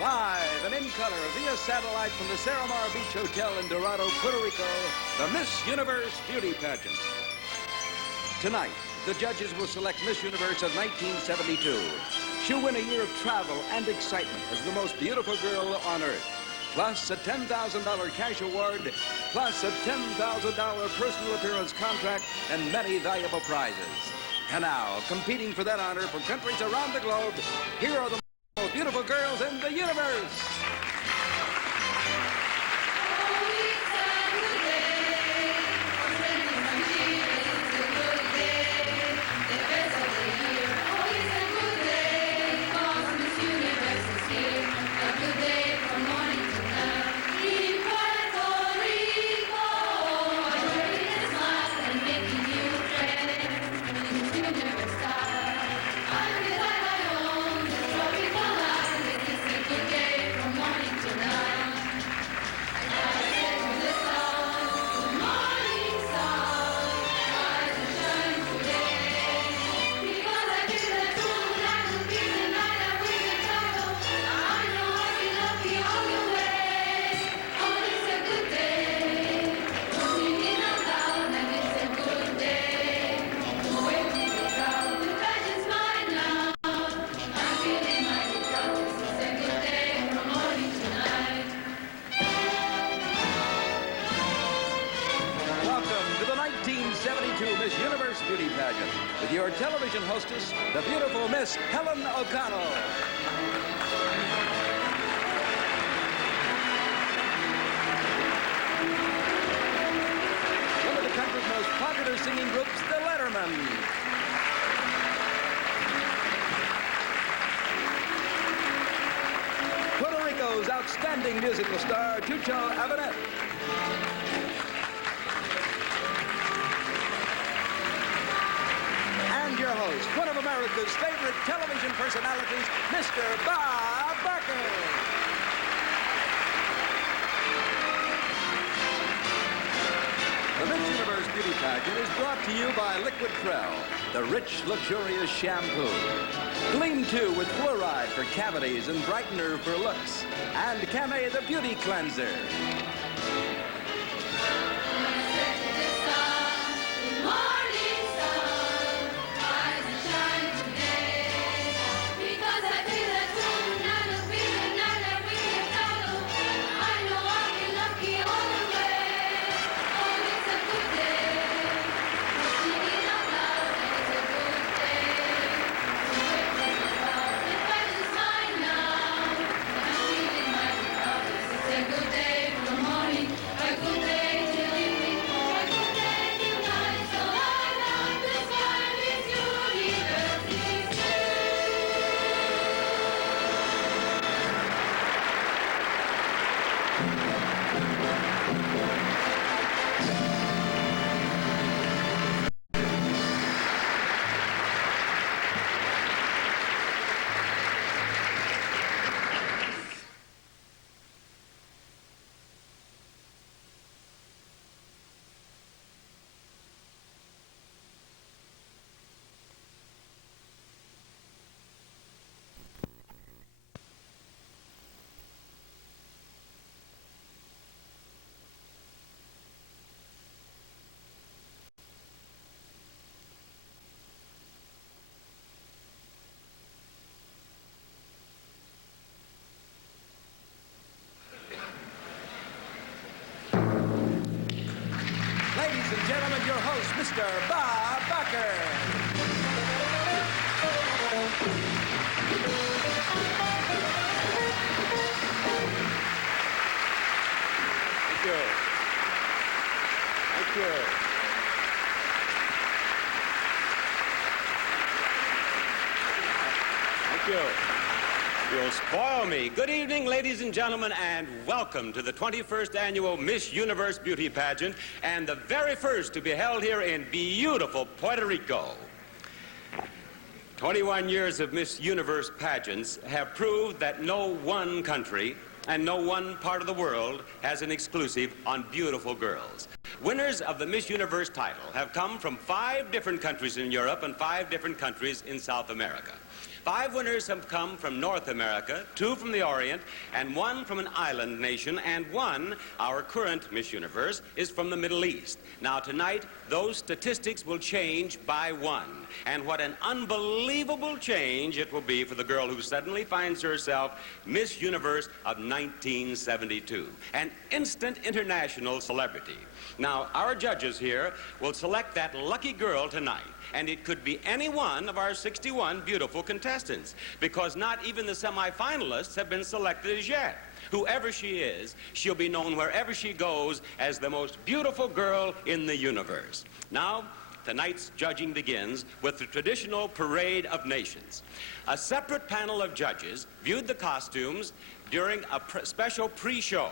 Live and in color via satellite from the Saramar Beach Hotel in Dorado, Puerto Rico, the Miss Universe Beauty Pageant. Tonight, the judges will select Miss Universe of 1972. She'll win a year of travel and excitement as the most beautiful girl on earth, plus a $10,000 cash award, plus a $10,000 personal appearance contract, and many valuable prizes. And now, competing for that honor from countries around the globe, here are the most beautiful girls in the universe. Miss Universe Beauty Pageant with your television hostess, the beautiful Miss Helen O'Connell. One of the country's most popular singing groups, the Letterman. Puerto Rico's outstanding musical star, Chucho Avenet. And your host, one of America's favorite television personalities, Mr. Bob Barker. The Miss Universe Beauty Pageant is brought to you by Liquid Krell, the rich, luxurious shampoo. Gleam 2 with fluoride for cavities and brightener for looks. And Camay the Beauty Cleanser. Ladies and gentlemen, your host, Mr. Bob Barker. Thank you. Thank you. Thank you. You'll spoil me. Good evening, ladies and gentlemen, and welcome to the 21st Annual Miss Universe Beauty Pageant, and the very first to be held here in beautiful Puerto Rico. 21 years of Miss Universe pageants have proved that no one country and no one part of the world has an exclusive on beautiful girls. Winners of the Miss Universe title have come from 5 different countries in Europe and 5 different countries in South America. 5 winners have come from North America, 2 from the Orient, and 1 from an island nation, and 1, our current Miss Universe, is from the Middle East. Now tonight, those statistics will change by 1. And what an unbelievable change it will be for the girl who suddenly finds herself Miss Universe of 1972. An instant international celebrity. Now, our judges here will select that lucky girl tonight. And it could be any one of our 61 beautiful contestants, because not even the semifinalists have been selected as yet. Whoever she is, she'll be known wherever she goes as the most beautiful girl in the universe. Now, tonight's judging begins with the traditional Parade of Nations. A separate panel of judges viewed the costumes during a special pre-show.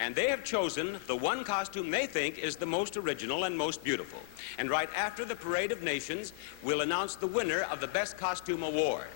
And they have chosen the one costume they think is the most original and most beautiful. And right after the Parade of Nations, we'll announce the winner of the Best Costume Award.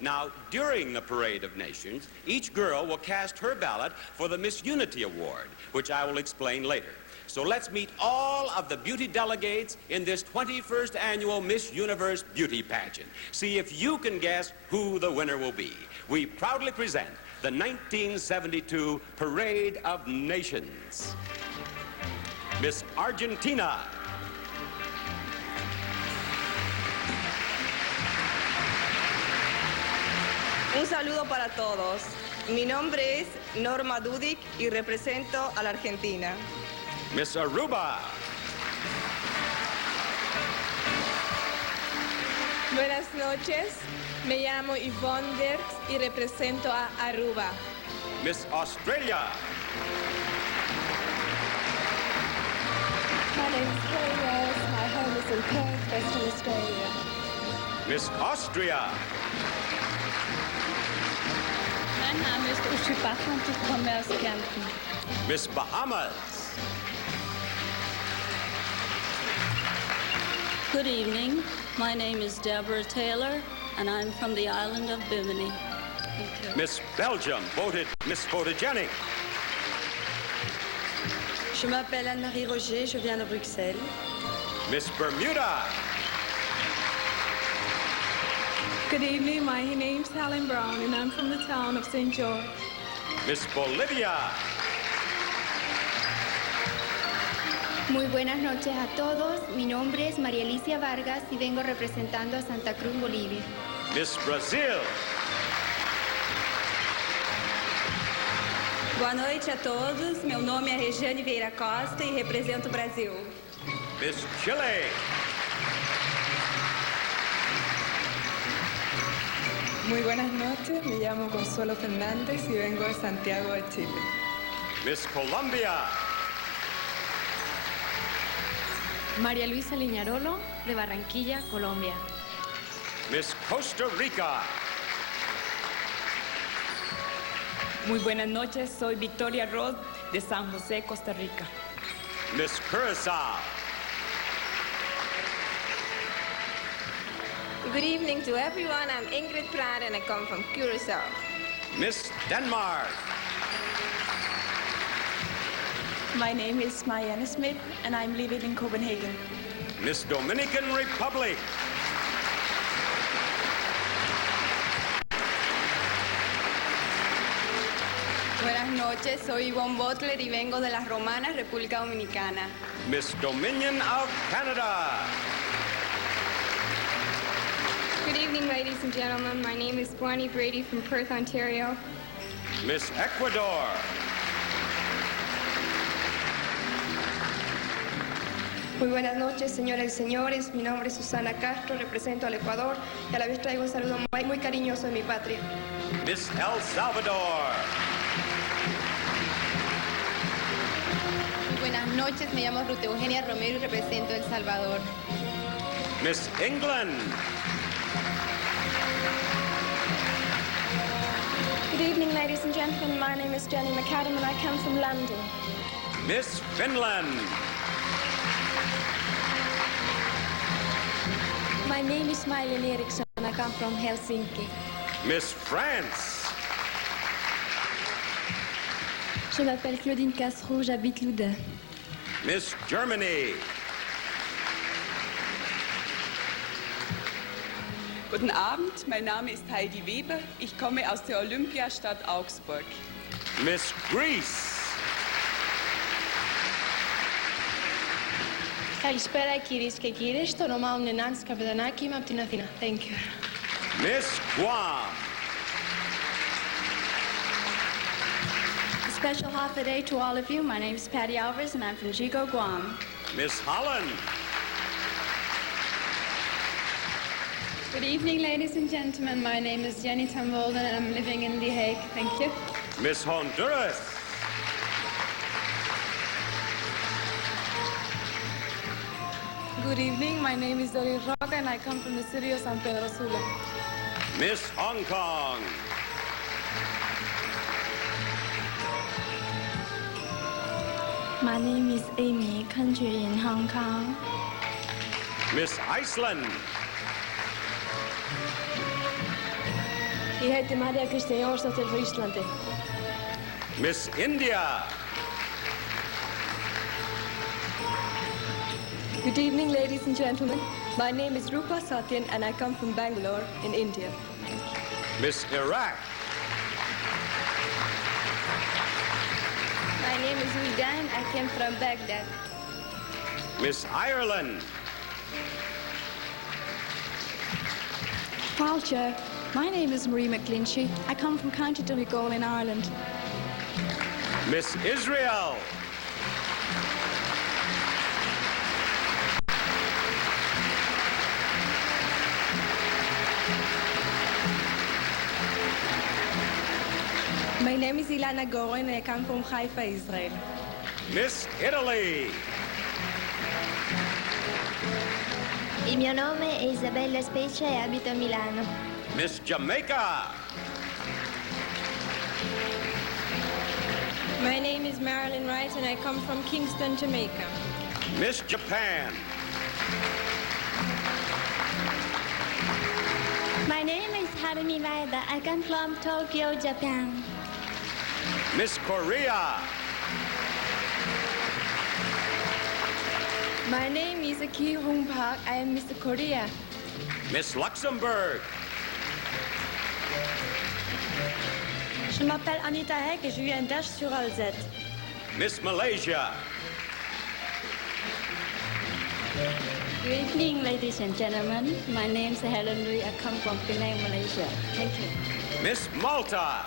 Now, during the Parade of Nations, each girl will cast her ballot for the Miss Unity Award, which I will explain later. So let's meet all of the beauty delegates in this 21st annual Miss Universe Beauty Pageant. See if you can guess who the winner will be. We proudly present the 1972 Parade of Nations. Miss Argentina. Un saludo para todos. Mi nombre es Norma Dudic y represento a la Argentina. Miss Aruba. Buenas noches, me llamo Yvonne Dirks y represento a Aruba. Miss Australia. My name is Kerry Rose. My home is in Perth, Western Australia. Miss Austria. Mein Name ist Uschi Bach und ich komme aus Kärnten. Miss Bahamas. Good evening. My name is Deborah Taylor, and I'm from the island of Bimini. Thank you. Miss Belgium, voted Miss Photogenic. Je m'appelle Anne-Marie Roger, je viens de Bruxelles. Miss Bermuda. Good evening, my name's Helen Brown and I'm from the town of St. George. Miss Bolivia. Muy buenas noches a todos. Mi nombre es María Alicia Vargas y vengo representando a Santa Cruz, Bolivia. Miss Brazil. Boa noite a todos. Meu nome é Regiane Vieira Costa e represento o Brasil. Miss Chile. Muy buenas noches, me llamo Consuelo Fernández y vengo de Santiago de Chile. Miss Colombia. María Luisa Liñarolo, de Barranquilla, Colombia. Miss Costa Rica. Muy buenas noches, soy Victoria Roth de San José, Costa Rica. Miss Curacao. Good evening to everyone. I'm Ingrid Pratt and I come from Curacao. Miss Denmark. My name is Marianne Smith and I'm living in Copenhagen. Miss Dominican Republic. Buenas noches, soy Yvonne Butler y vengo de Las Romanas, República Dominicana. Miss Dominion of Canada. Good evening, ladies and gentlemen. My name is Bonnie Brady from Perth, Ontario. Miss Ecuador. Muy buenas noches, señoras y señores. Mi nombre es Susana Castro, represento al Ecuador y a la vez traigo un saludo muy cariñoso de mi patria. Miss El Salvador. Buenas noches, me llamo Ruth Eugenia Romero y represento El Salvador. Miss England. Good evening, ladies and gentlemen. My name is Jenny McAdam and I come from London. Miss Finland. My name is Mylene Eriksson and I come from Helsinki. Miss France. Je m'appelle Claudine Cassereau, j'habite Loudun. Miss Germany. Guten Abend, mein Name ist Heidi Weber. Ich komme aus der Olympiastadt Augsburg. Miss Greece. Καλησπέρα κυρίες και κύριοι. Στο όνομά μου είναι Νάνση Καπετανάκη. Είμαι από την Αθήνα. Thank you. Miss Guam. A special half day to all of you. My name is Patty Alvarez, and I'm from Jigo, Guam. Miss Holland. Good evening, ladies and gentlemen. My name is Jenny Tambolden, and I'm living in The Hague. Thank you. Miss Honduras. Good evening, my name is Doris Roca and I come from the city of San Pedro Sula. Miss Hong Kong. My name is Amy, country in Hong Kong. Miss Iceland. Ég heiti María Kristín Jónsdóttir frá Íslandi. Miss India. Good evening, ladies and gentlemen. My name is Rupa Satyan and I come from Bangalore in India. Miss Iraq. My name is Wildan. I came from Baghdad. Miss Ireland. Culture. My name is Marie McGlinchey. I come from County Donegal in Ireland. Miss Israel. My name is Ilana Goren and I come from Haifa, Israel. Miss Italy. Il mio nome è Isabella Speccia e abito a Milano. Miss Jamaica. My name is Marilyn Wright and I come from Kingston, Jamaica. Miss Japan. My name is Harumi Maeda. I come from Tokyo, Japan. Miss Korea. My name is Ki Hong Park. I am Miss Korea. Miss Luxembourg. Je m'appelle Anita Heck et je viens d'Ash-sur-Alzette. Miss Malaysia. Good evening, ladies and gentlemen. My name is Helen Lui. I come from Penang, Malaysia. Thank you. Miss Malta.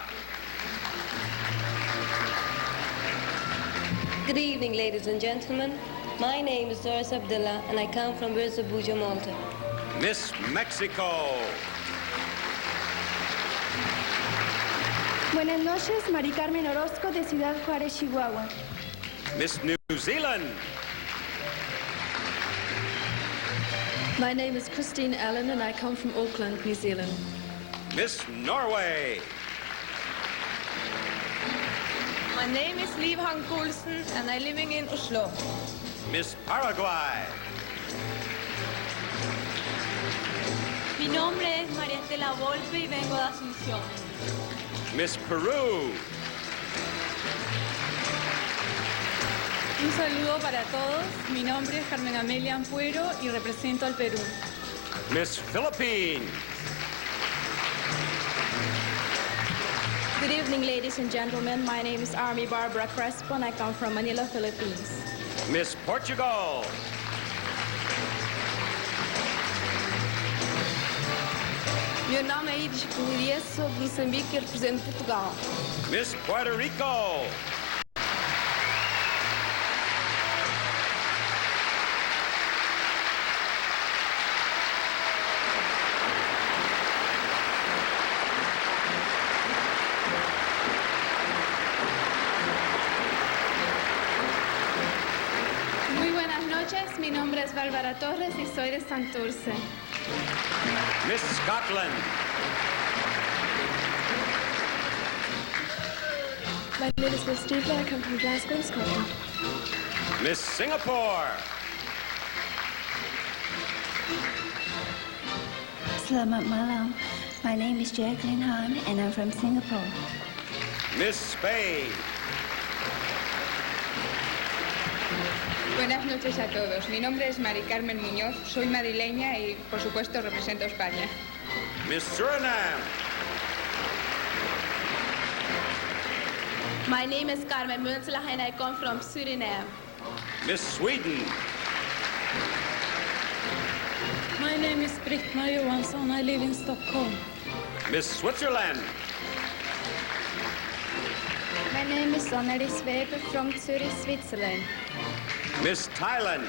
Good evening, ladies and gentlemen. My name is Doris Abdullah and I come from Abuja, Malta. Miss Mexico. Buenas noches, Mari Carmen Orozco de Ciudad Juárez, Chihuahua. Miss New Zealand. My name is Christine Allen and I come from Auckland, New Zealand. Miss Norway. My name is Liv Hang Coulson and I'm living in Oslo. Miss Paraguay. Mi nombre es María Estela Volpe y vengo de Asunción. Miss Peru. Un saludo para todos. Mi nombre es Carmen Amelia Ampuero y represento al Perú. Miss Philippines. Good evening, ladies and gentlemen. My name is Army Barbara Crespo, and I come from Manila, Philippines. Miss Portugal. Meu nome é Iris Corrias, sou de Moçambique e represento Portugal. Miss Puerto Rico. Muy buenas noches. Mi nombre es Bárbara Torres y soy de Santurce. Miss Scotland. My name is Miss Stevla. I come from Glasgow, Scotland. Miss Singapore. Selamat malam. My name is Jacqueline Han and I'm from Singapore. Miss Spain. Buenas noches a todos. Mi nombre es Mari Carmen Muñoz. Soy madrileña y, por supuesto, represento a España. Miss Suriname. My name is Carmen Muntelag and I come from Suriname. Miss Sweden. My name is Britt-Marie Johansson. I live in Stockholm. Miss Switzerland. My name is Annelies Weber from Zurich, Switzerland. Miss Thailand.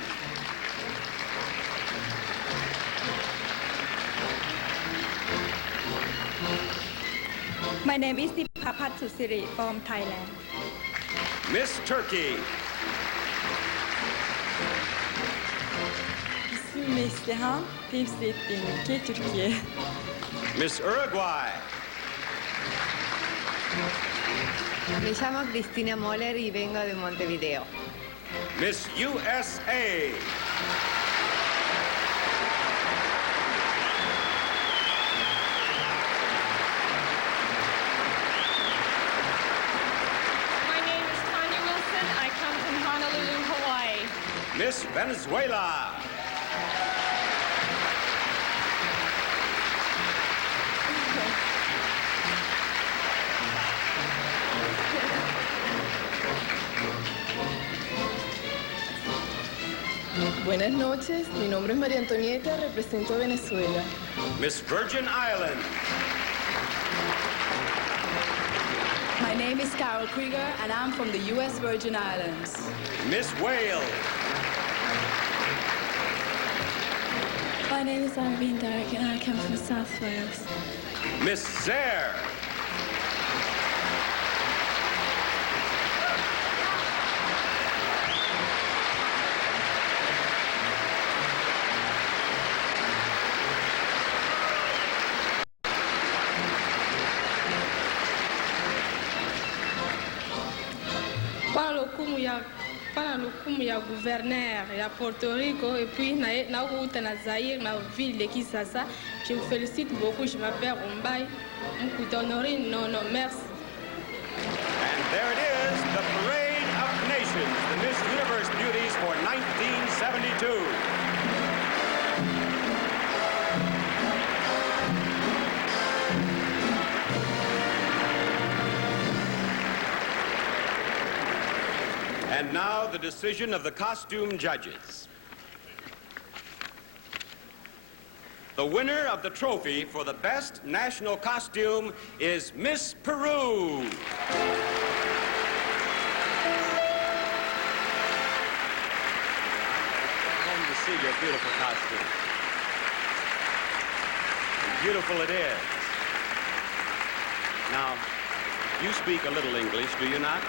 My name is Dipapat Susiri from Thailand. Miss Turkey. İsmim Neslihan, temsil ettiğim ülke Türkiye. Miss Uruguay. Me llamo Cristina Moller y vengo de Montevideo. Miss USA. My name is Tanya Wilson. I come from Honolulu, Hawaii. Miss Venezuela. Buenas noches, mi nombre es María Antonieta, represento a Venezuela. Miss Virgin Islands. My name is Carol Krieger, and I'm from the U.S. Virgin Islands. Miss Wales. My name is Irene Derrick and I come from South Wales. Miss Zaire. Para lokumu ya gouverneur ya Porto Rico et puis na route na Zaïre na ville de Kinshasa. Je vous félicite beaucoup, je m'appelle Ombai. M'kouta Honorine, non, merci. And there it is, the Parade of Nations, the Miss Universe Beauties for 1972. And now the decision of the costume judges. The winner of the trophy for the best national costume is Miss Peru. Home to see your beautiful costume. And beautiful it is. Now, you speak a little English, do you not?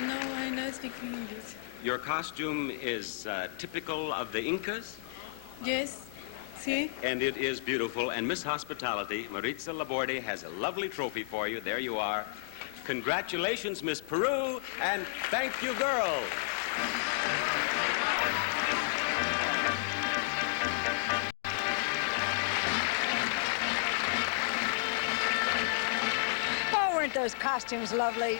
No, I don't speak English. Your costume is typical of the Incas? Yes, see? And it is beautiful. And Miss Hospitality, Maritza Laborde, has a lovely trophy for you. There you are. Congratulations, Miss Peru, and thank you, girls. Oh, weren't those costumes lovely?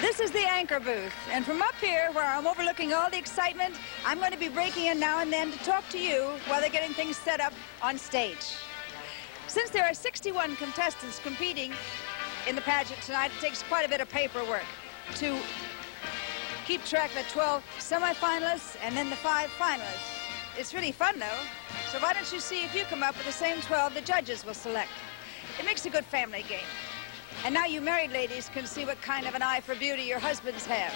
This is the anchor booth, and from up here, where I'm overlooking all the excitement, I'm going to be breaking in now and then to talk to you while they're getting things set up on stage. Since there are 61 contestants competing in the pageant tonight, it takes quite a bit of paperwork to keep track of the 12 semifinalists and then the 5 finalists. It's really fun, though, so why don't you see if you come up with the same 12 the judges will select. It makes a good family game. And now you married ladies can see what kind of an eye for beauty your husbands have.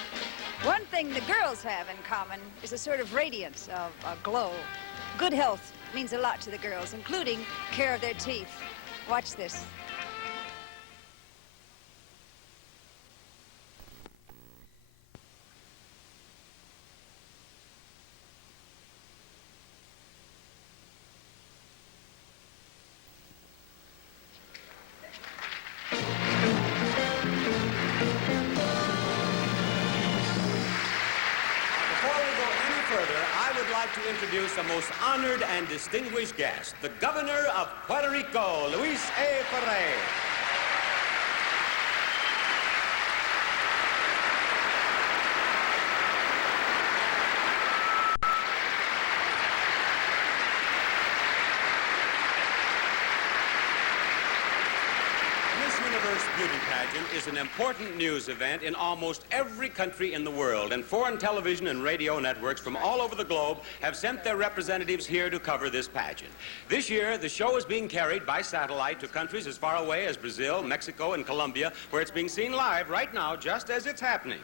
One thing the girls have in common is a sort of radiance, a glow. Good health means a lot to the girls, including care of their teeth. Watch this. To introduce a most honored and distinguished guest, the Governor of Puerto Rico, Luis A. Ferrer. beauty pageant is an important news event in almost every country in the world, and foreign television and radio networks from all over the globe have sent their representatives here to cover this pageant. This year, the show is being carried by satellite to countries as far away as Brazil, Mexico, and Colombia, where it's being seen live right now, just as it's happening.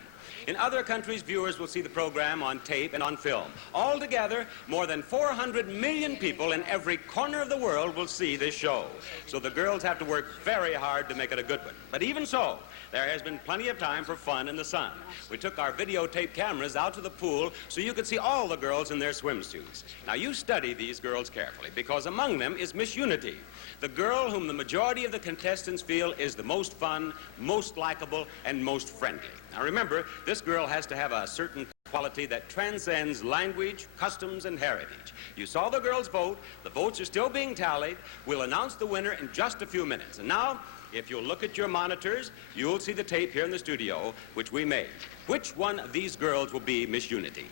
In other countries, viewers will see the program on tape and on film. Altogether, more than 400 million people in every corner of the world will see this show. So the girls have to work very hard to make it a good one. But even so, there has been plenty of time for fun in the sun. We took our videotape cameras out to the pool so you could see all the girls in their swimsuits. Now, you study these girls carefully, because among them is Miss Unity, the girl whom the majority of the contestants feel is the most fun, most likable, and most friendly. Now, remember, this girl has to have a certain quality that transcends language, customs, and heritage. You saw the girls vote. The votes are still being tallied. We'll announce the winner in just a few minutes. And now, if you'll look at your monitors, you'll see the tape here in the studio, which we made. Which one of these girls will be Miss Unity?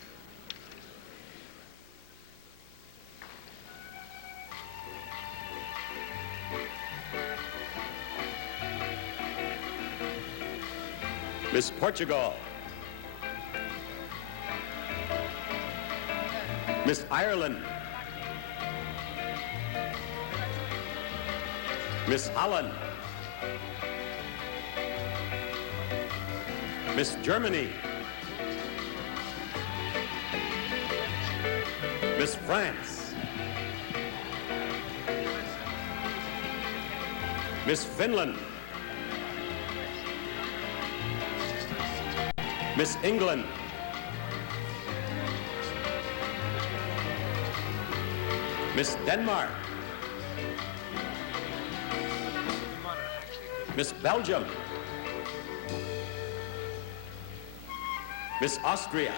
Miss Portugal. Miss Ireland. Miss Holland. Miss Germany. Miss France. Miss Finland. Miss England. Miss Denmark. Miss Belgium. Miss Austria.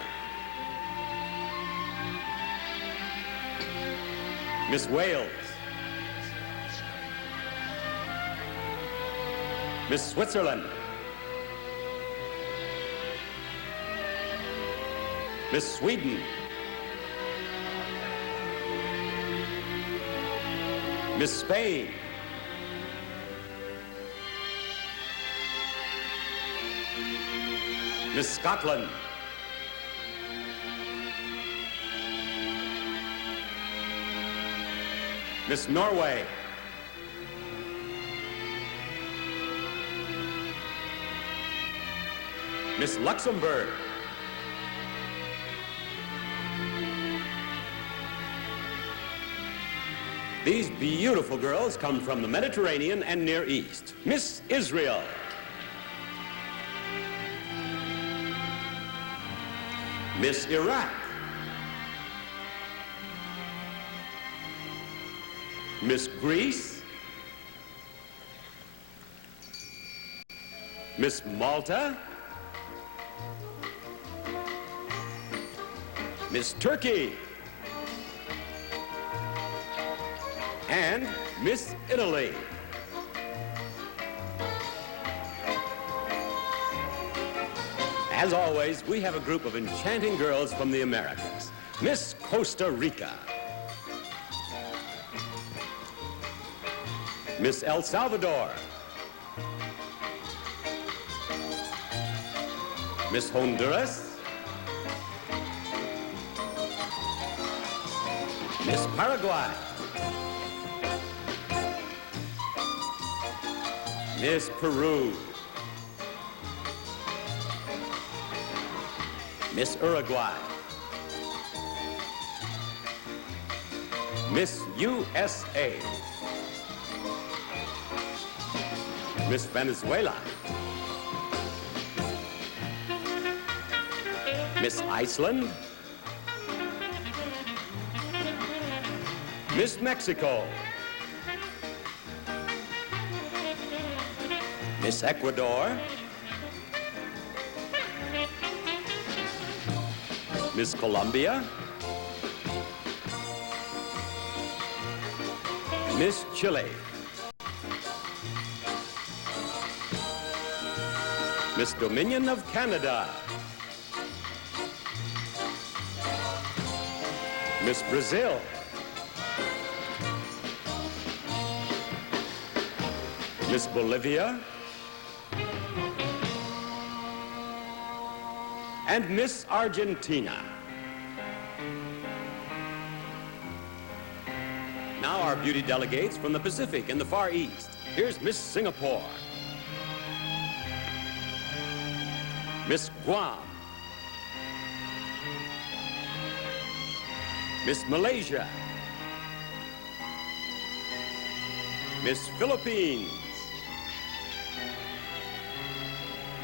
Miss Wales. Miss Switzerland. Miss Sweden. Miss Spain. Miss Scotland. Miss Norway. Miss Luxembourg. These beautiful girls come from the Mediterranean and Near East. Miss Israel. Miss Iraq. Miss Greece. Miss Malta. Miss Turkey. And Miss Italy. As always, we have a group of enchanting girls from the Americas. Miss Costa Rica. Miss El Salvador. Miss Honduras. Miss Paraguay. Miss Peru. Miss Uruguay. Miss USA. Miss Venezuela. Miss Iceland. Miss Mexico. Miss Ecuador. Miss Colombia. Miss Chile. Miss Dominion of Canada. Miss Brazil. Miss Bolivia. and Miss Argentina. Now our beauty delegates from the Pacific and the Far East. Here's Miss Singapore, Miss Guam, Miss Malaysia, Miss Philippines,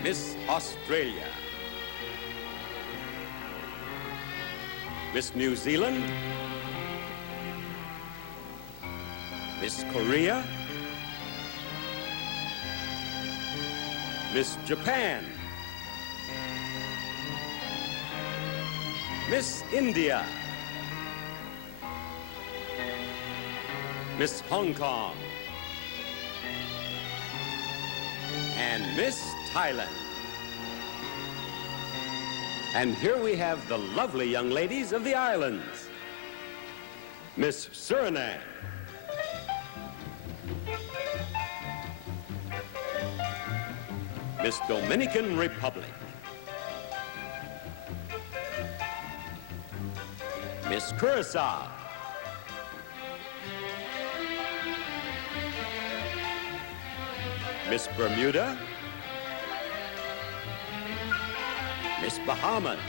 Miss Australia, Miss New Zealand, Miss Korea, Miss Japan, Miss India, Miss Hong Kong, and Miss Thailand. And here we have the lovely young ladies of the islands. Miss Suriname, Miss Dominican Republic, Miss Curacao, Miss Bermuda, Miss Bahamas,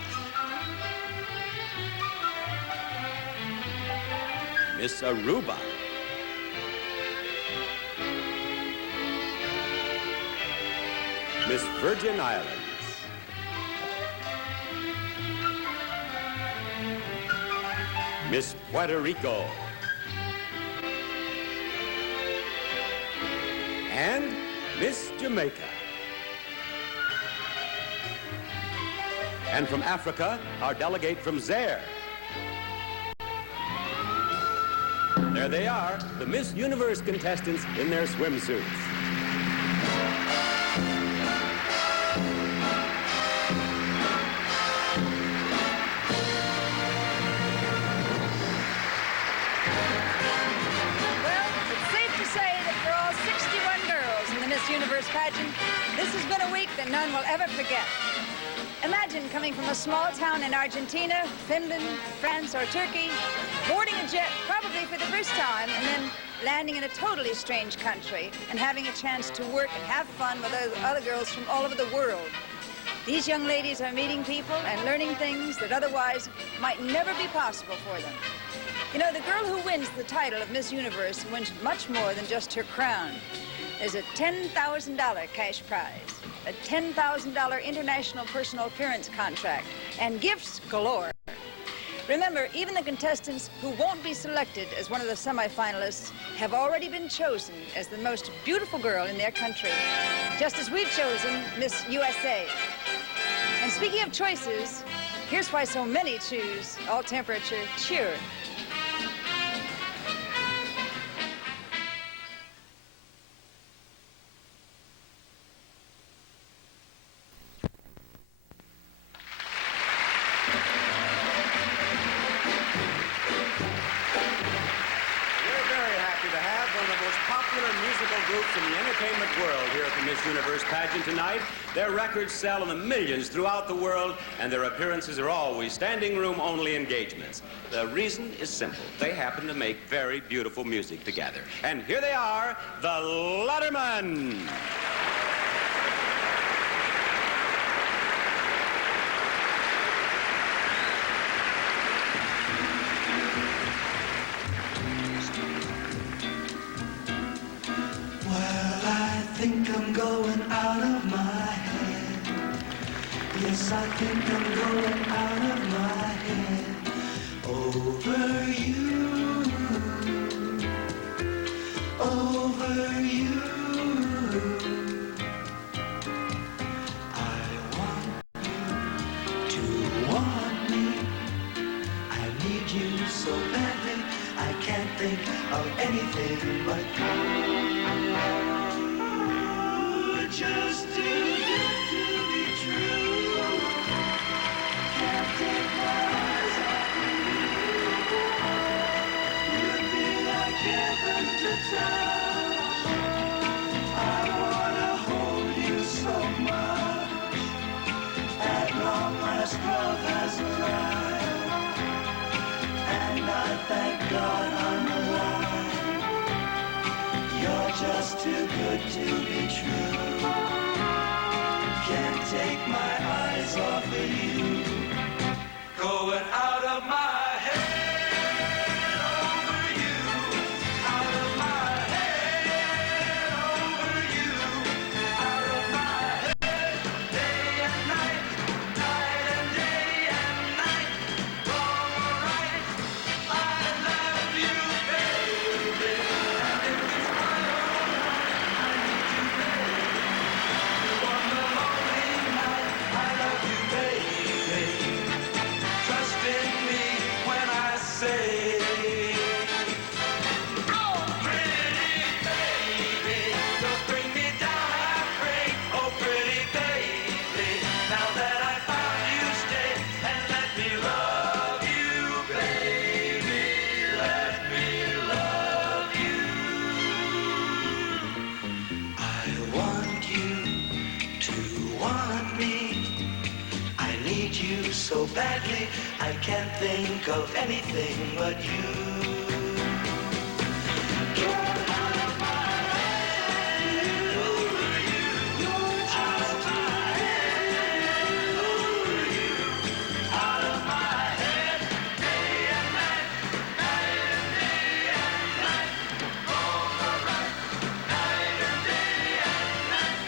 Miss Aruba, Miss Virgin Islands, Miss Puerto Rico, and Miss Jamaica. And from Africa, our delegate from Zaire. There they are, the Miss Universe contestants in their swimsuits. Universe pageant, this has been a week that none will ever forget. Imagine coming from a small town in Argentina, Finland, France, or Turkey, boarding a jet probably for the first time, and then landing in a totally strange country and having a chance to work and have fun with other girls from all over the world. These young ladies are meeting people and learning things that otherwise might never be possible for them. You know, the girl who wins the title of Miss Universe wins much more than just her crown. There's a $10,000 cash prize, a $10,000 international personal appearance contract, and gifts galore. Remember, even the contestants who won't be selected as one of the semifinalists have already been chosen as the most beautiful girl in their country, just as we've chosen Miss USA. And speaking of choices, here's why so many choose all temperature cheer. In the entertainment world here at the Miss Universe pageant tonight. Their records sell in the millions throughout the world, and their appearances are always standing room only engagements. The reason is simple. They happen to make very beautiful music together. And here they are, the Letterman. I think I'm going out of my head. Yes, I think I'm going out of my head. Over you, over you. I want you to want me. I need you so badly. I can't think of anything but you. Just too good to be true. Can't take my eyes off of you. You'd be like heaven to touch. I wanna hold you so much. At long last to be true. Can't take my eyes off of you. Going out of my head over you. Out of my head over you. Out of my head day and night. Night and day and night. Wrong or right, I love you, baby. And if it's right or wrong, I need you, baby. On the lonely night, I love you, baby. Trust in me when I say, oh, pretty baby, don't bring me down, I pray. Oh, pretty baby, now that I found you, stay and let me love you, baby. Let me love you. I want you to want me. I need you so badly, I can't think of anything but you. Get out of my head over you. Out of my head over you. Out of my head day and night. Night and day and night. Wrong or right. Night and day and night.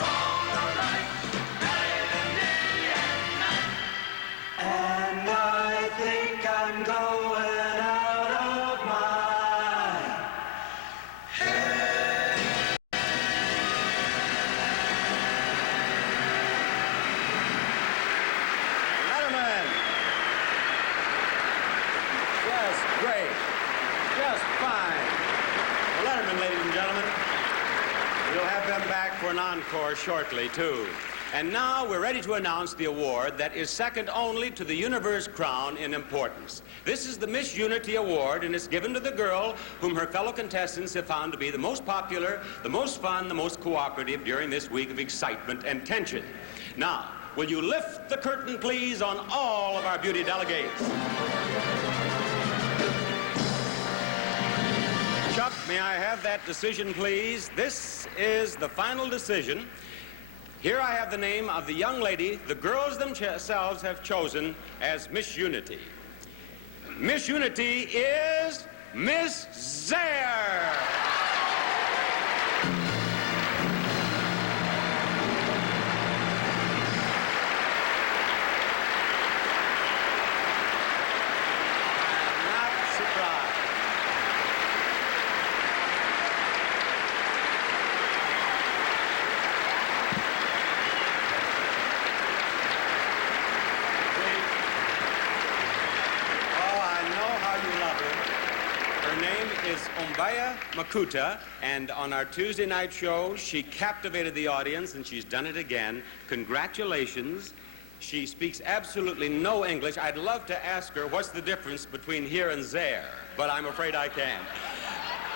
Wrong or right. Night and day and night. And I think I'm going out of my head. Letterman. Just great. Just fine. The Letterman, ladies and gentlemen. We'll have them back for an encore shortly, too. And now we're ready to announce the award that is second only to the Universe Crown in importance. This is the Miss Unity Award, and it's given to the girl whom her fellow contestants have found to be the most popular, the most fun, the most cooperative during this week of excitement and tension. Now, will you lift the curtain, please, on all of our beauty delegates? Chuck, may I have that decision, please? This is the final decision. Here I have the name of the young lady the girls themselves have chosen as Miss Unity. Miss Unity is Miss Zaire. Not surprised. Her name is Ombaya Makuta, and on our Tuesday night show, she captivated the audience, and she's done it again. Congratulations. She speaks absolutely no English. I'd love to ask her what's the difference between here and there, but I'm afraid I can't.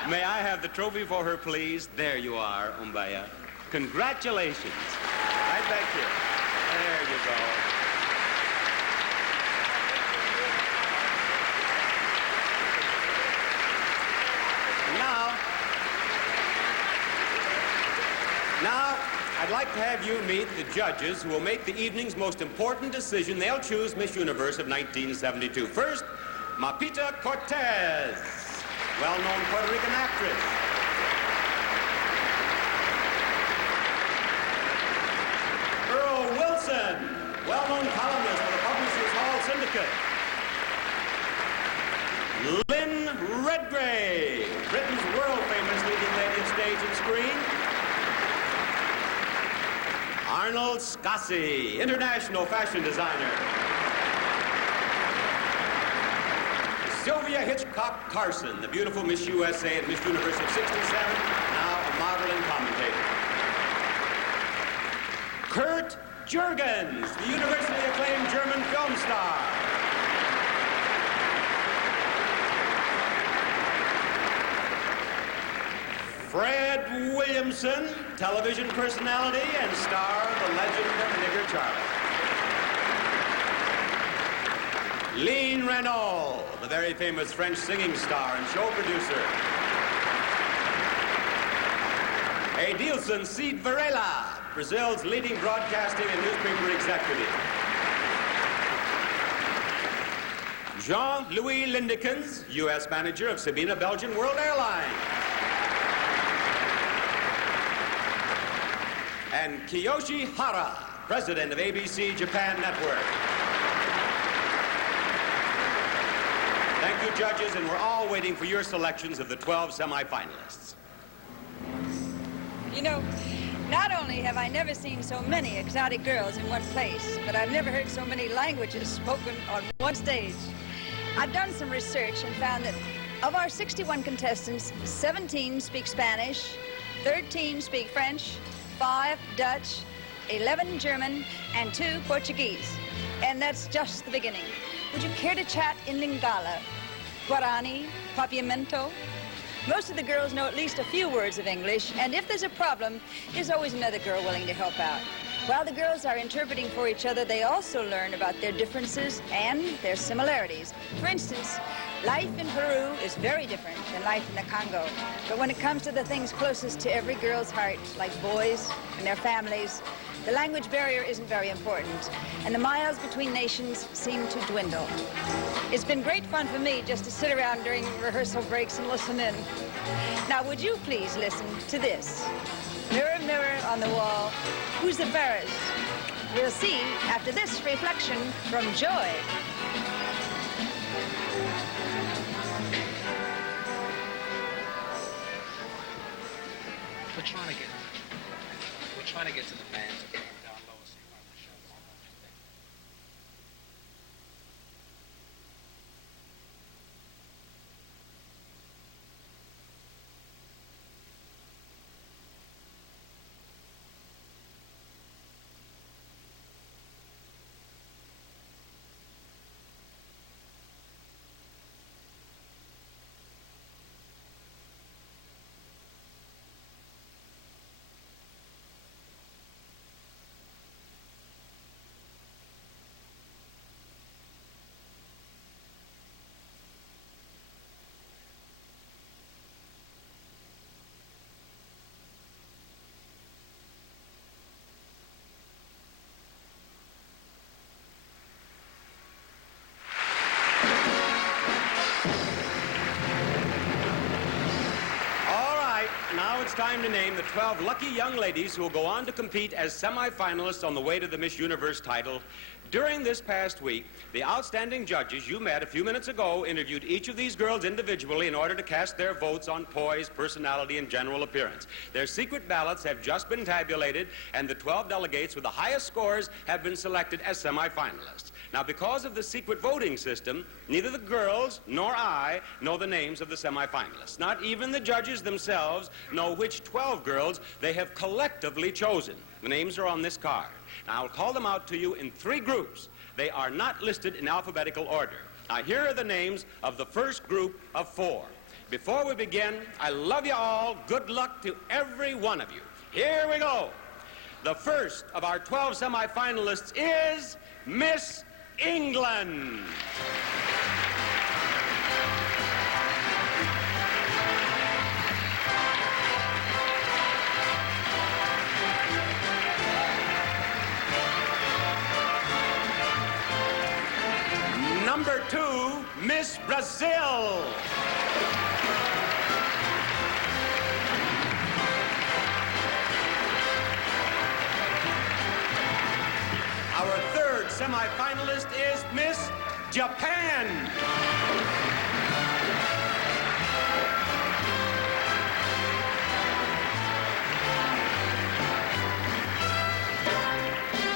May I have the trophy for her, please? There you are, Ombaya. Congratulations. Right back here. There you go. Now, I'd like to have you meet the judges who will make the evening's most important decision. They'll choose Miss Universe of 1972. First, Mapita Cortez, well-known Puerto Rican actress. Earl Wilson, well-known columnist for the Publishers Hall Syndicate. Lynn Redgrave, Britain's world-famous leading lady of stage and screen. Arnold Scassi, international fashion designer. Sylvia Hitchcock Carson, the beautiful Miss USA at Miss Universe of 67, now a model and commentator. Kurt Jurgens, the universally acclaimed German film star. Fred Williamson, television personality and star of the legend of Nigger Charlie. Line Renaud, the very famous French singing star and show producer. Adilson Cid Varela, Brazil's leading broadcasting and newspaper executive. Jean-Louis Lindekens, U.S. manager of Sabena Belgian World Airlines. And Kiyoshi Hara, president of ABC Japan Network. Thank you, judges, and we're all waiting for your selections of the 12 semifinalists. You know, not only have I never seen so many exotic girls in one place, but I've never heard so many languages spoken on one stage. I've done some research and found that of our 61 contestants, 17 speak Spanish, 13 speak French, 5 Dutch, 11 German, and 2 Portuguese. And that's just the beginning. Would you care to chat in Lingala, Guarani, Papiamento? Most of the girls know at least a few words of English, and if there's a problem, there's always another girl willing to help out. While the girls are interpreting for each other, they also learn about their differences and their similarities. For instance, life in Peru is very different than life in the Congo. But when it comes to the things closest to every girl's heart, like boys and their families, the language barrier isn't very important, and the miles between nations seem to dwindle. It's been great fun for me just to sit around during rehearsal breaks and listen in. Now, would you please listen to this? Mirror, mirror on the wall, who's the fairest? We'll see after this reflection from Joy. We're trying to get to the fans. Now it's time to name the 12 lucky young ladies who will go on to compete as semifinalists on the way to the Miss Universe title. During this past week, the outstanding judges you met a few minutes ago interviewed each of these girls individually in order to cast their votes on poise, personality, and general appearance. Their secret ballots have just been tabulated, and the 12 delegates with the highest scores have been selected as semifinalists. Now, because of the secret voting system, neither the girls nor I know the names of the semifinalists. Not even the judges themselves know which 12 girls they have collectively chosen. The names are on this card. Now, I'll call them out to you in 3 groups. They are not listed in alphabetical order. Now, here are the names of the first group of 4. Before we begin, I love you all. Good luck to every one of you. Here we go. The first of our 12 semifinalists is Miss England. Number 2, Miss Brazil. Our third semifinalist is Miss Japan.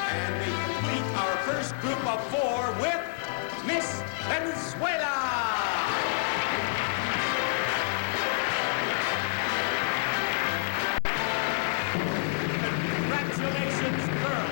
And we complete our first group of 4 with Miss Venezuela. Congratulations, girls.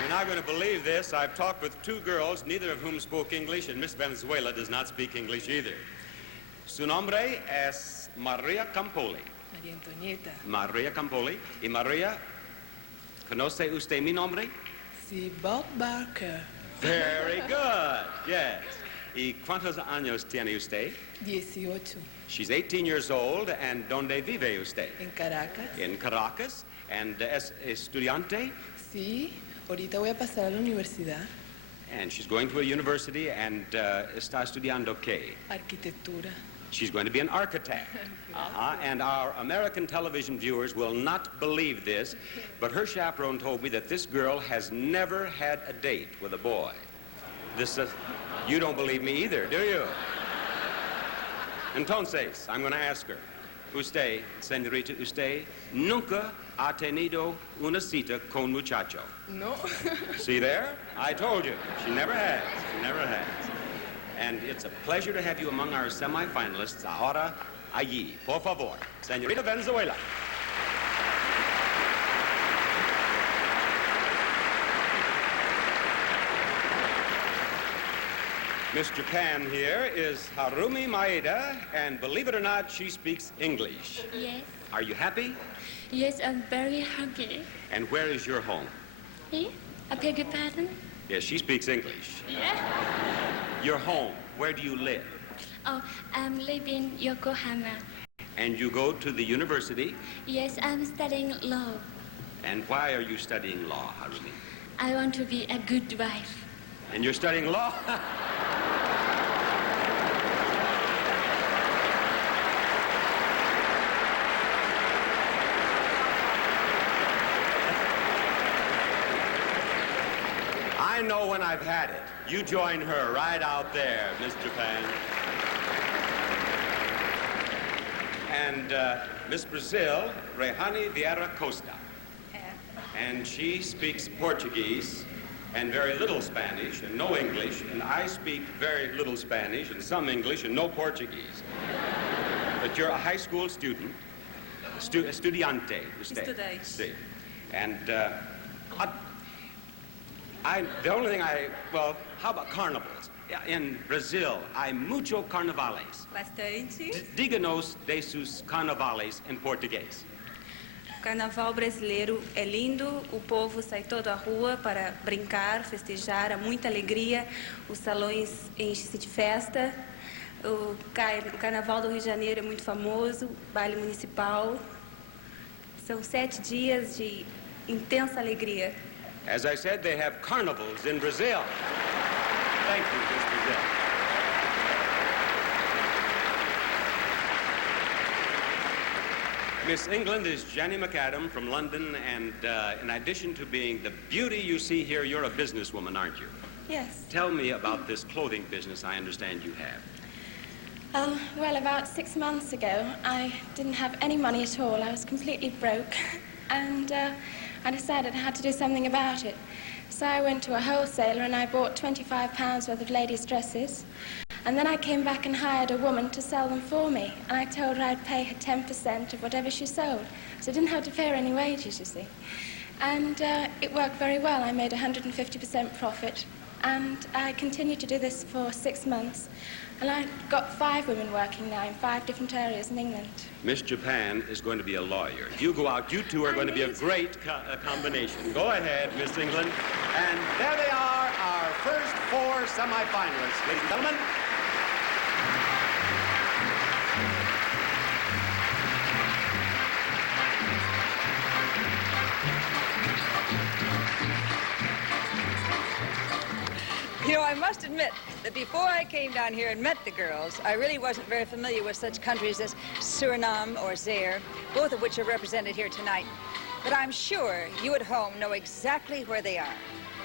You're not going to believe this. I've talked with 2 girls, neither of whom spoke English, and Miss Venezuela does not speak English either. Su nombre es Maria Campoli. María Antonieta. Maria Campoli. Y Maria, ¿Conoce usted mi nombre? Sí, Bob Barker. Very good, yes. ¿Y cuántos años tiene usted? 18. She's 18 years old, and ¿dónde vive usted? En Caracas. In Caracas. And ¿es estudiante? Sí, ahorita voy a pasar a la universidad. And she's going to a university, and está estudiando qué? Arquitectura. She's going to be an architect. And our American television viewers will not believe this, but her chaperone told me that this girl has never had a date with a boy. You don't believe me either, do you? Entonces, I'm going to ask her. Usted, señorita, usted nunca ha tenido una cita con muchacho. No. See there? I told you. She never has. She never has. And it's a pleasure to have you among our semifinalists. Ahora, allí, por favor. Señorita Venezuela. Miss Japan here is Harumi Maeda, and believe it or not, she speaks English. Yes. Are you happy? Yes, I'm very happy. And where is your home? Eh? I beg your pardon? Yes, she speaks English. Yeah. Your home, where do you live? Oh, I'm living in Yokohama. And you go to the university? Yes, I'm studying law. And why are you studying law, Harumi? I want to be a good wife. And you're studying law? I know when I've had it. You join her right out there, Miss Japan. And Miss Brazil, Rehani Vieira Costa. And she speaks Portuguese and very little Spanish and no English, and I speak very little Spanish and some English and no Portuguese. But you're a high school student, estudiante. Estudante. Sí. And the only thing well, how about carnivals? In Brazil, hay mucho carnavales. Bastante. Díganos de sus carnavales em português. O carnaval brasileiro é lindo, o povo sai todo à rua para brincar, festejar, há muita alegria, os salões enchem-se de festa. O carnaval do Rio de Janeiro é muito famoso, baile municipal. São 7 dias de intensa alegria. As I said, they have carnivals in Brazil. Thank you, Miss Brazil. Miss England is Jenny McAdam from London, and in addition to being the beauty you see here, you're a businesswoman, aren't you? Yes. Tell me about this clothing business I understand you have. Well, about 6 months ago, I didn't have any money at all. I was completely broke, and I decided I had to do something about it. So I went to a wholesaler and I bought £25 worth of ladies' dresses. And then I came back and hired a woman to sell them for me. And I told her I'd pay her 10% of whatever she sold. So I didn't have to pay her any wages, you see. And it worked very well. I made 150% profit. And I continued to do this for 6 months. And I've got 5 women working now in 5 different areas in England. Miss Japan is going to be a lawyer. You go out, you two are going to be a great combination. Go ahead, Miss England. And there they are, our first 4 semifinalists. Ladies and gentlemen. You know, I must admit that before I came down here and met the girls, I really wasn't very familiar with such countries as Suriname or Zaire, both of which are represented here tonight. But I'm sure you at home know exactly where they are.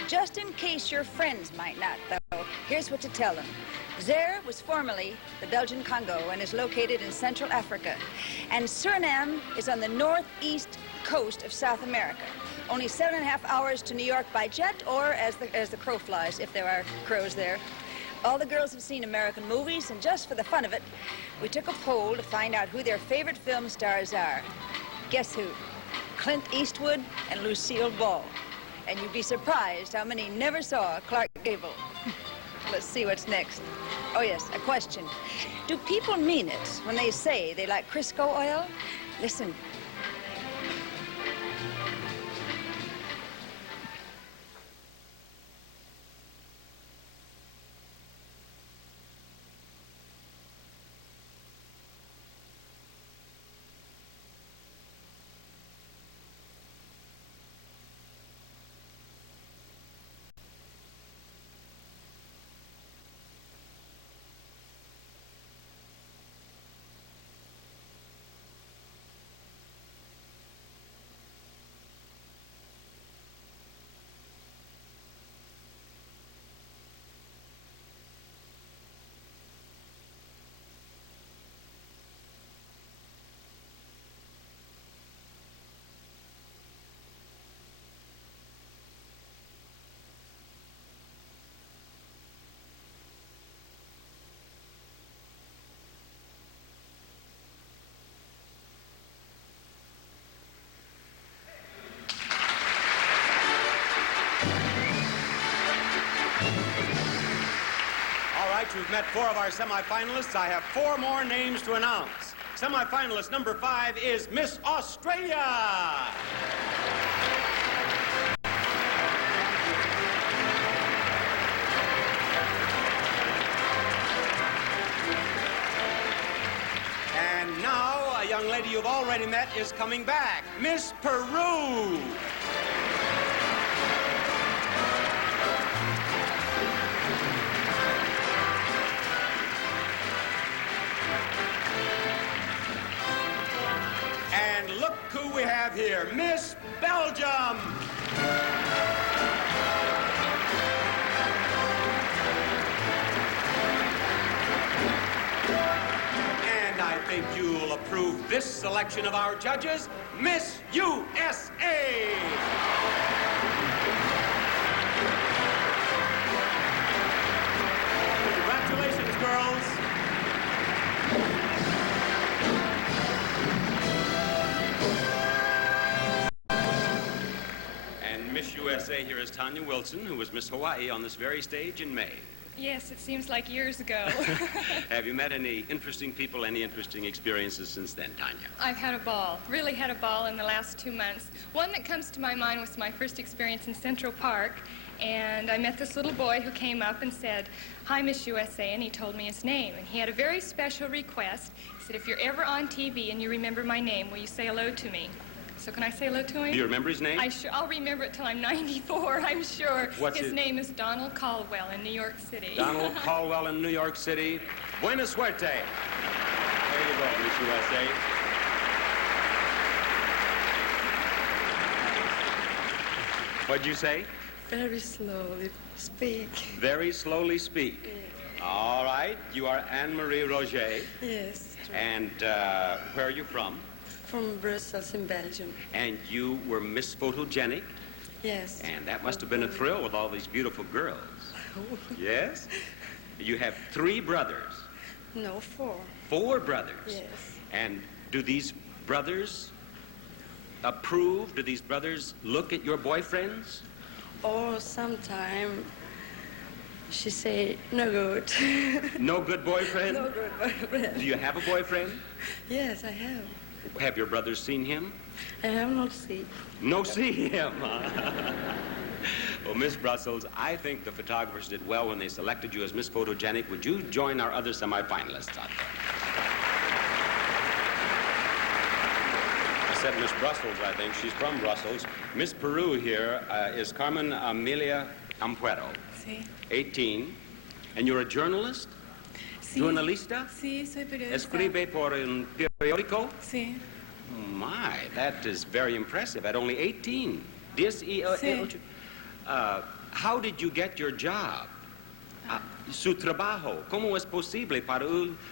Just in case your friends might not, though, here's what to tell them. Zaire was formerly the Belgian Congo and is located in Central Africa. And Suriname is on the northeast coast of South America. Only 7.5 hours to New York by jet, or as the crow flies, if there are crows there. All the girls have seen American movies, and just for the fun of it, we took a poll to find out who their favorite film stars are. Guess who? Clint Eastwood and Lucille Ball. And you'd be surprised how many never saw Clark Gable. Let's see what's next. Oh yes, a question. Do people mean it when they say they like Crisco oil? Listen. that you've met 4 of our semifinalists, I have 4 more names to announce. Semifinalist number 5 is Miss Australia. And now, a young lady you've already met is coming back, Miss Peru. And look who we have here, Miss Belgium. And I think you'll approve this selection of our judges, Miss USA. Congratulations, girls. And Miss USA here is Tanya Wilson, who was Miss Hawaii on this very stage in May. Yes, it seems like years ago. Have you met any interesting people, any interesting experiences since then, Tanya? I've had a ball, really had a ball in the last 2 months. One that comes to my mind was my first experience in Central Park, and I met this little boy who came up and said, "Hi, Miss USA," and he told me his name. And he had a very special request. He said, "If you're ever on TV and you remember my name, will you say hello to me?" So can I say hello to him? Do you remember his name? I'll remember it till I'm 94, I'm sure. What's his his name is Donald Caldwell in New York City. Donald Caldwell in New York City. Buena suerte. There you go, Miss USA. What'd you say? Very slowly speak. Very slowly speak. Yes. All right. You are Anne-Marie Roger. Yes. And where are you from? From Brussels in Belgium. And you were Miss Photogenic? Yes. And that must have been a thrill with all these beautiful girls. Yes? You have 3 brothers. No, 4. 4 brothers? Yes. And do these brothers approve? Do these brothers look at your boyfriends? Or sometime she say, no good. No good boyfriend? No good boyfriend. Do you have a boyfriend? Yes, I have. Have your brothers seen him? I have not seen. No see him. Well, Miss Brussels, I think the photographers did well when they selected you as Miss Photogenic. Would you join our other semifinalists out there? I said Miss Brussels, I think. She's from Brussels. Miss Peru here is Carmen Amelia Ampuero. Sí. 18. And you're a journalist? Sí. ¿Journalista? Sí, soy periodista. ¿Escribe por un periódico? Sí. My, that is very impressive at only 18. Sí. How did you get your job? Su trabajo. ¿Cómo es posible para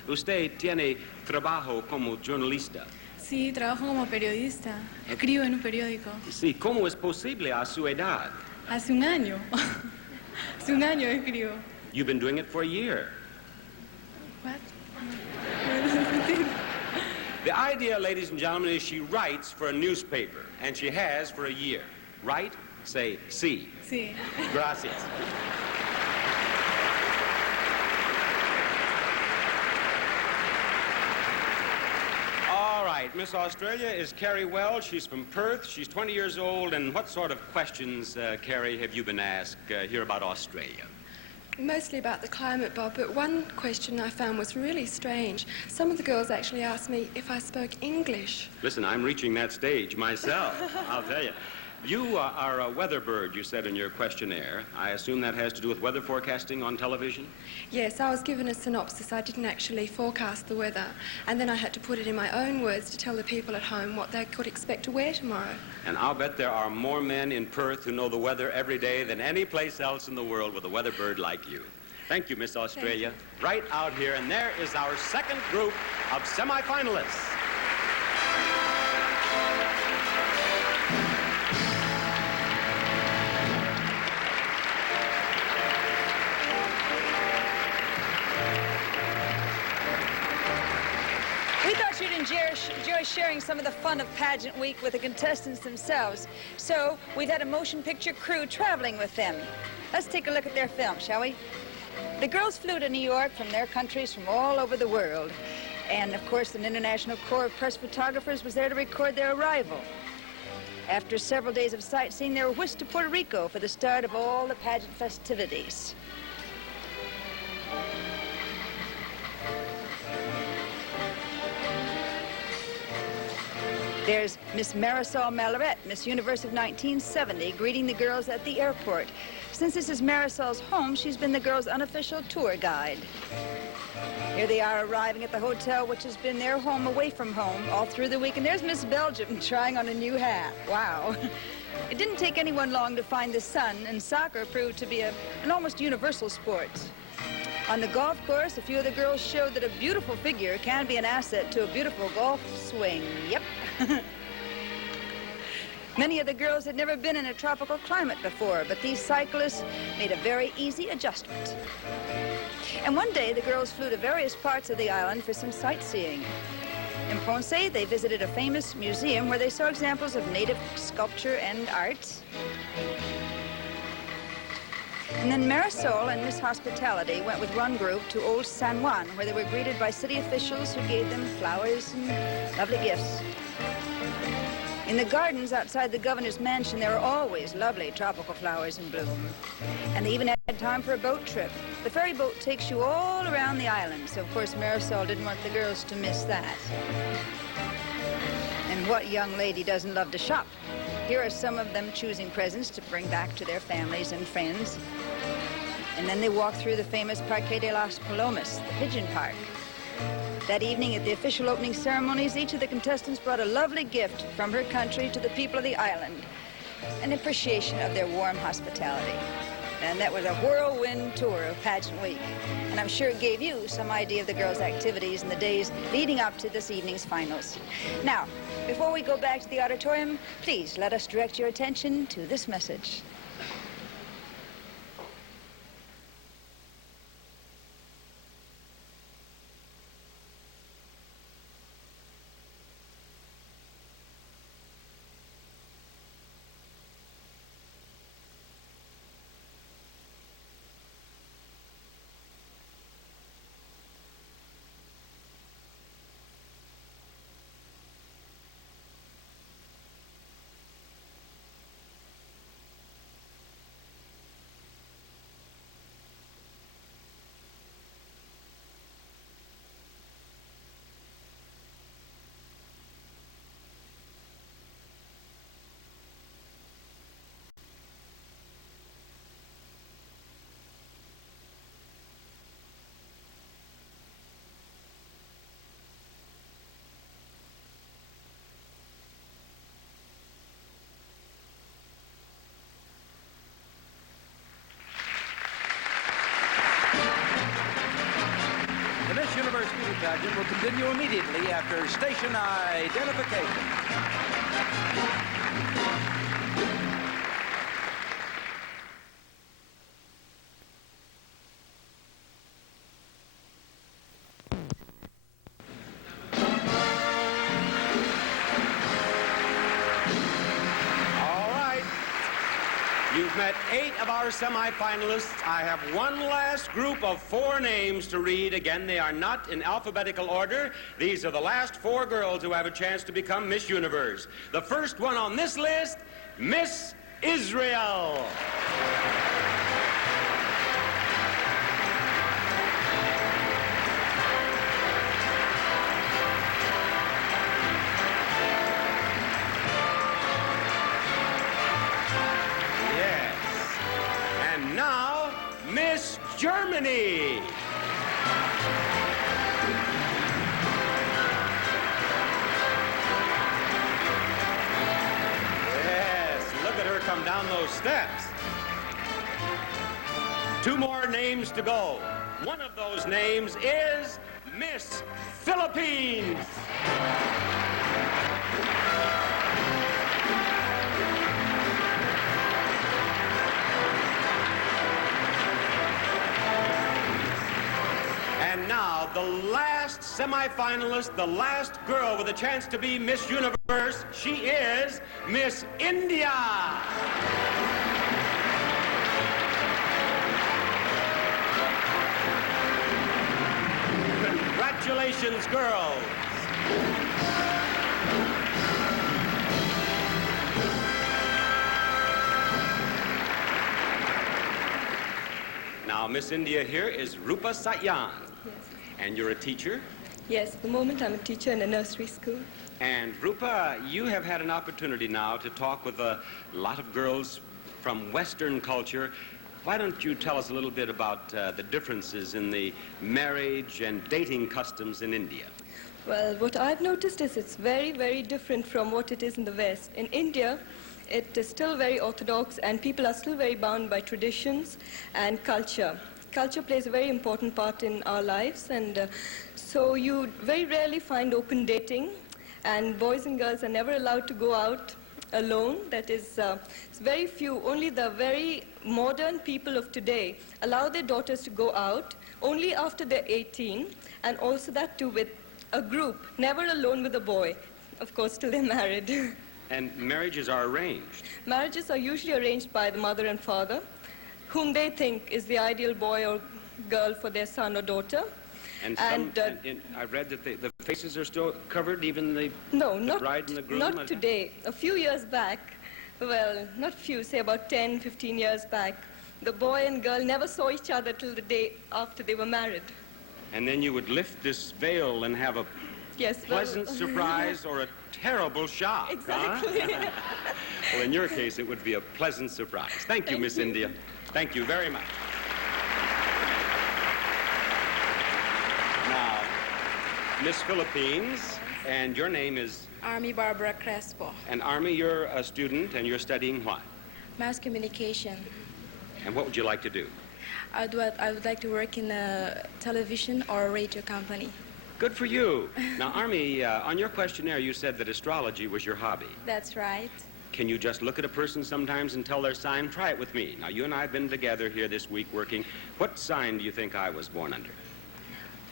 usted tiene trabajo como jornalista? Sí, trabajo como periodista. Escribo en un periódico. Sí, ¿cómo es posible a su edad? Hace un año. Hace un año escribo. You've been doing it for a year. What? The idea, ladies and gentlemen, is she writes for a newspaper, and she has for a year. Right? Say, sí. Sí. Gracias. All right, Miss Australia is Carrie Wells. She's from Perth. She's 20 years old. And what sort of questions, Carrie, have you been asked here about Australia? Mostly about the climate, Bob, but one question I found was really strange. Some of the girls actually asked me if I spoke English. Listen, I'm reaching that stage myself, I'll tell you. You are a weather bird, you said in your questionnaire. I assume that has to do with weather forecasting on television? Yes, I was given a synopsis. I didn't actually forecast the weather, and then I had to put it in my own words to tell the people at home what they could expect to wear tomorrow. And I'll bet there are more men in Perth who know the weather every day than any place else in the world with a weather bird like you. Thank you, Miss Australia. Right out here, and there is our second group of semifinalists. We thought you'd enjoy sharing some of the fun of pageant week with the contestants themselves. So we've had a motion picture crew traveling with them. Let's take a look at their film, shall we? The girls flew to New York from their countries from all over the world. And, of course, an international corps of press photographers was there to record their arrival. After several days of sightseeing, they were whisked to Puerto Rico for the start of all the pageant festivities. There's Miss Marisol Malaret, Miss Universe of 1970, greeting the girls at the airport. Since this is Marisol's home, she's been the girls' unofficial tour guide. Here they are arriving at the hotel, which has been their home away from home all through the week. And there's Miss Belgium trying on a new hat. Wow. It didn't take anyone long to find the sun, and soccer proved to be an almost universal sport. On the golf course, a few of the girls showed that a beautiful figure can be an asset to a beautiful golf swing. Yep. Many of the girls had never been in a tropical climate before, but these cyclists made a very easy adjustment. And one day, the girls flew to various parts of the island for some sightseeing. In Ponce, they visited a famous museum where they saw examples of native sculpture and art. And then Marisol and Miss Hospitality went with one group to Old San Juan, where they were greeted by city officials who gave them flowers and lovely gifts. In the gardens outside the governor's mansion, there were always lovely tropical flowers in bloom. And they even had time for a boat trip. The ferry boat takes you all around the island, so of course Marisol didn't want the girls to miss that. And what young lady doesn't love to shop? Here are some of them choosing presents to bring back to their families and friends. And then they walked through the famous Parque de las Palomas, the pigeon park. That evening at the official opening ceremonies, each of the contestants brought a lovely gift from her country to the people of the island, an appreciation of their warm hospitality. And that was a whirlwind tour of pageant week. And I'm sure it gave you some idea of the girls' activities in the days leading up to this evening's finals. Now, before we go back to the auditorium, please let us direct your attention to this message. Universe Beauty Pageant will continue immediately after station identification. You've met 8 of our semifinalists. I have one last group of 4 names to read. Again, they are not in alphabetical order. These are the last 4 girls who have a chance to become Miss Universe. The first one on this list, Miss Israel. Miss Germany. Yes, look at her come down those steps. 2 more names to go. One of those names is Miss Philippines. And now, the last semifinalist, the last girl with a chance to be Miss Universe, she is Miss India. Congratulations, girls. Now, Miss India here is Rupa Satyan. Yes. And you're a teacher? Yes, at the moment I'm a teacher in a nursery school. And Rupa, you have had an opportunity now to talk with a lot of girls from Western culture. Why don't you tell us a little bit about the differences in the marriage and dating customs in India? Well, what I've noticed is it's very, very different from what it is in the West. In India, it is still very orthodox and people are still very bound by traditions and culture. Culture plays a very important part in our lives, and so you very rarely find open dating, and boys and girls are never allowed to go out alone. That is, it's very few. Only the very modern people of today allow their daughters to go out only after they're 18, and also that too with a group, never alone with a boy, of course, till they're married. And marriages are arranged? Marriages are usually arranged by the mother and father, whom they think is the ideal boy or girl for their son or daughter. And I read that the faces are still covered, even the bride and the groom? Not today. A few years back, well, not few, say about 10, 15 years back, the boy and girl never saw each other till the day after they were married. And then you would lift this veil and have a pleasant surprise or a terrible shock. Exactly. Huh? Well, in your case, it would be a pleasant surprise. Thank you, Miss India. Thank you very much. Now, Miss Philippines, and your name is? Army Barbara Crespo. And Army, you're a student, and you're studying what? Mass communication. And what would you like to do? I would like to work in a television or a radio company. Good for you. Now, Army, on your questionnaire, you said that astrology was your hobby. That's right. Can you just look at a person sometimes and tell their sign? Try it with me. Now, you and I have been together here this week working. What sign do you think I was born under?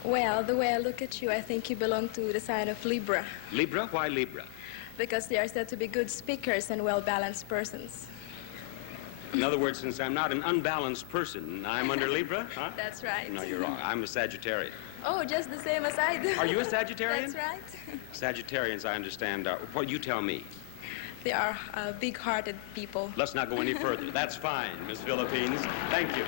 Well, the way I look at you, I think you belong to the sign of Libra. Libra? Why Libra? Because they are said to be good speakers and well-balanced persons. In other words, since I'm not an unbalanced person, I'm under Libra, huh? That's right. No, you're wrong. I'm a Sagittarian. Oh, just the same as I do. Are you a Sagittarian? That's right. Sagittarians, I understand. What you tell me? They are big-hearted people. Let's not go any further. That's fine, Miss Philippines. Thank you.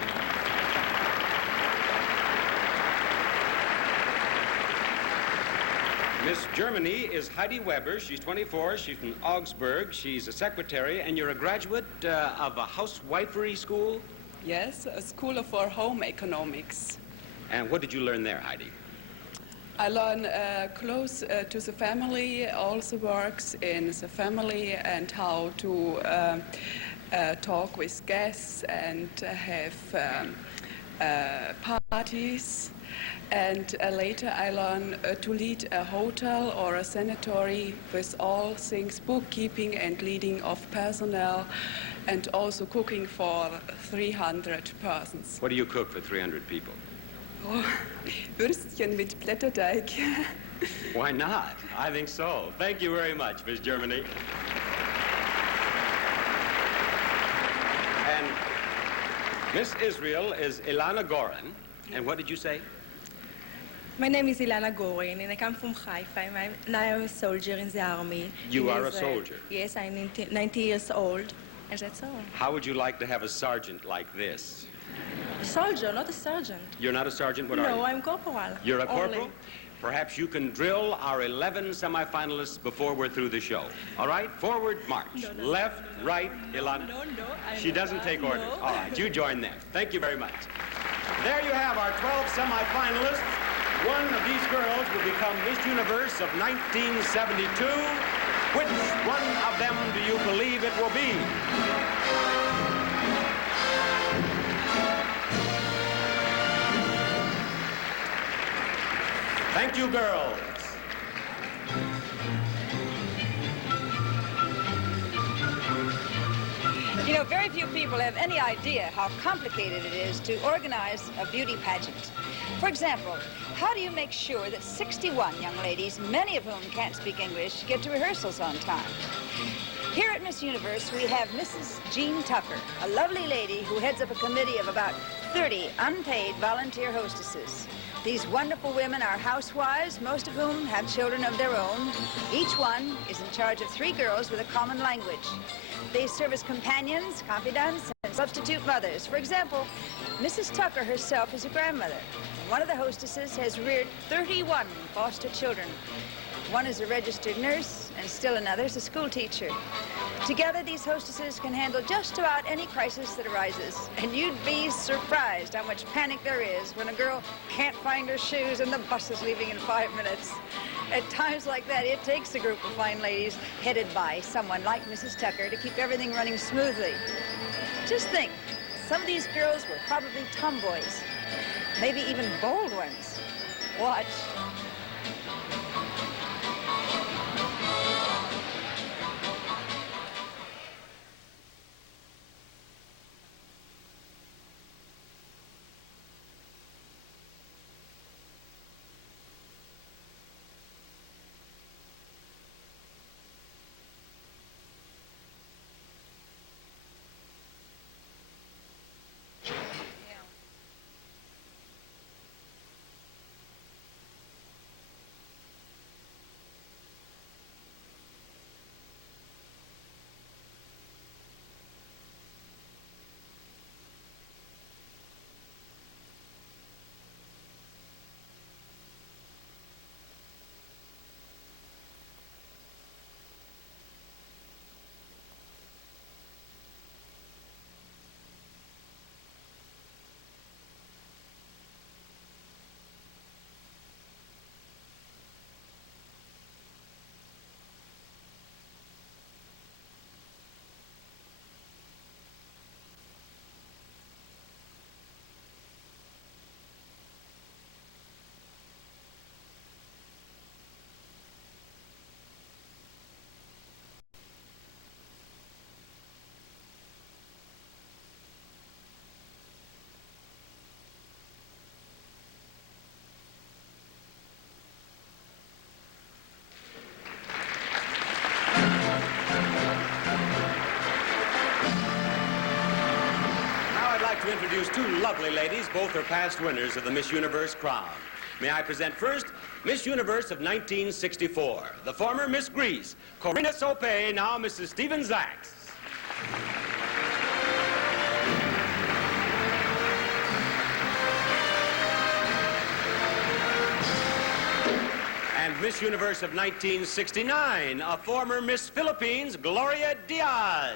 Miss Germany is Heidi Weber. She's 24. She's from Augsburg. She's a secretary, and you're a graduate of a housewifery school? Yes, a school for home economics. And what did you learn there, Heidi? I learned close to the family, also works in the family, and how to talk with guests and have parties. And later I learned to lead a hotel or a sanitary with all things bookkeeping and leading of personnel, and also cooking for 300 persons. What do you cook for 300 people? Oh, Würstchen mit Blätterteig. Why not? I think so. Thank you very much, Miss Germany. And Miss Israel is Ilana Goran. And what did you say? My name is Ilana Gorin, and I come from Haifa, and I'm a soldier in the army. You are a soldier? Yes, I'm 90 years old, and that's all. How would you like to have a sergeant like this? A soldier, not a sergeant. You're not a sergeant? What are you? No, I'm corporal. You're a corporal? Only. Perhaps you can drill our 11 semifinalists before we're through the show. All right? Forward march. No. Left, right, Ilana. No. She doesn't take orders. No. All right, you join them. Thank you very much. There you have our 12 semifinalists. One of these girls will become Miss Universe of 1972. Which one of them do you believe it will be? Thank you, girls. You know, very few people have any idea how complicated it is to organize a beauty pageant. For example, how do you make sure that 61 young ladies, many of whom can't speak English, get to rehearsals on time? Here at Miss Universe, we have Mrs. Jean Tucker, a lovely lady who heads up a committee of about 30 unpaid volunteer hostesses. These wonderful women are housewives, most of whom have children of their own. Each one is in charge of 3 girls with a common language. They serve as companions, confidants, and substitute mothers. For example, Mrs. Tucker herself is a grandmother. One of the hostesses has reared 31 foster children. One is a registered nurse, and still another is a school teacher. Together, these hostesses can handle just about any crisis that arises. And you'd be surprised how much panic there is when a girl can't find her shoes and the bus is leaving in 5 minutes. At times like that, it takes a group of fine ladies headed by someone like Mrs. Tucker to keep everything running smoothly. Just think, some of these girls were probably tomboys, maybe even bold ones. Watch. To introduce 2 lovely ladies, both are past winners of the Miss Universe crown. May I present first Miss Universe of 1964, the former Miss Greece, Corinna Sopé, now Mrs. Steven Zacks. And Miss Universe of 1969, a former Miss Philippines, Gloria Diaz.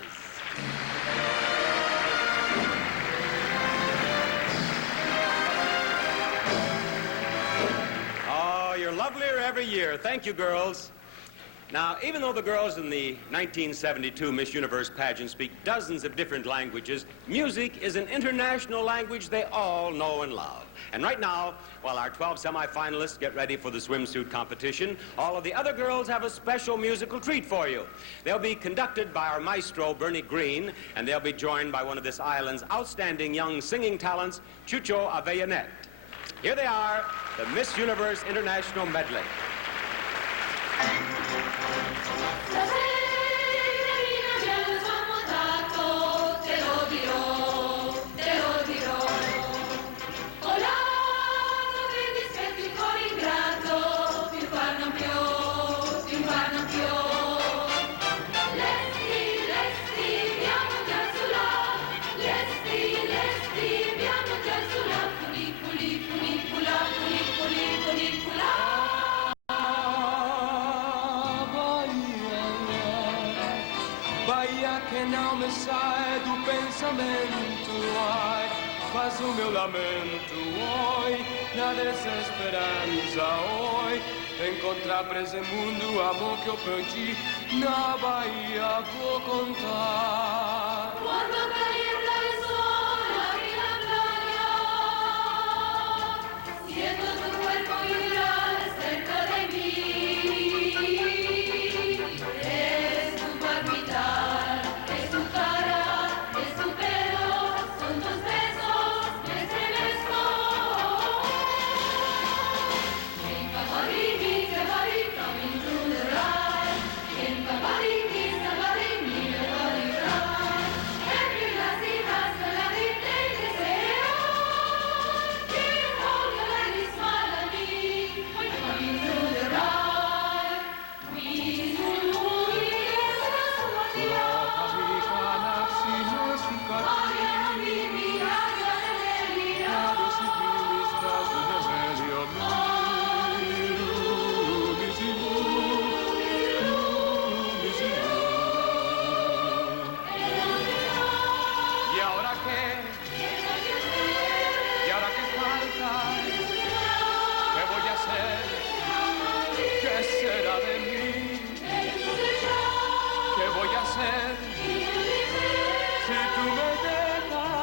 You're lovelier every year. Thank you, girls. Now, even though the girls in the 1972 Miss Universe pageant speak dozens of different languages, music is an international language they all know and love. And right now, while our 12 semifinalists get ready for the swimsuit competition, all of the other girls have a special musical treat for you. They'll be conducted by our maestro, Bernie Green, and they'll be joined by one of this island's outstanding young singing talents, Chucho Avellanet. Here they are, the Miss Universe International Medley. Que não me sai do pensamento, ai, faz o meu lamento, oi, na desesperança, oi, encontrar pra esse mundo o amor que eu perdi, na Bahia vou contar. Quando calienta el sol aquí en la playa, siento tu cuerpo vibrar cerca de mí, es tu palpitar. Somebody mujer. Si tú me dejas,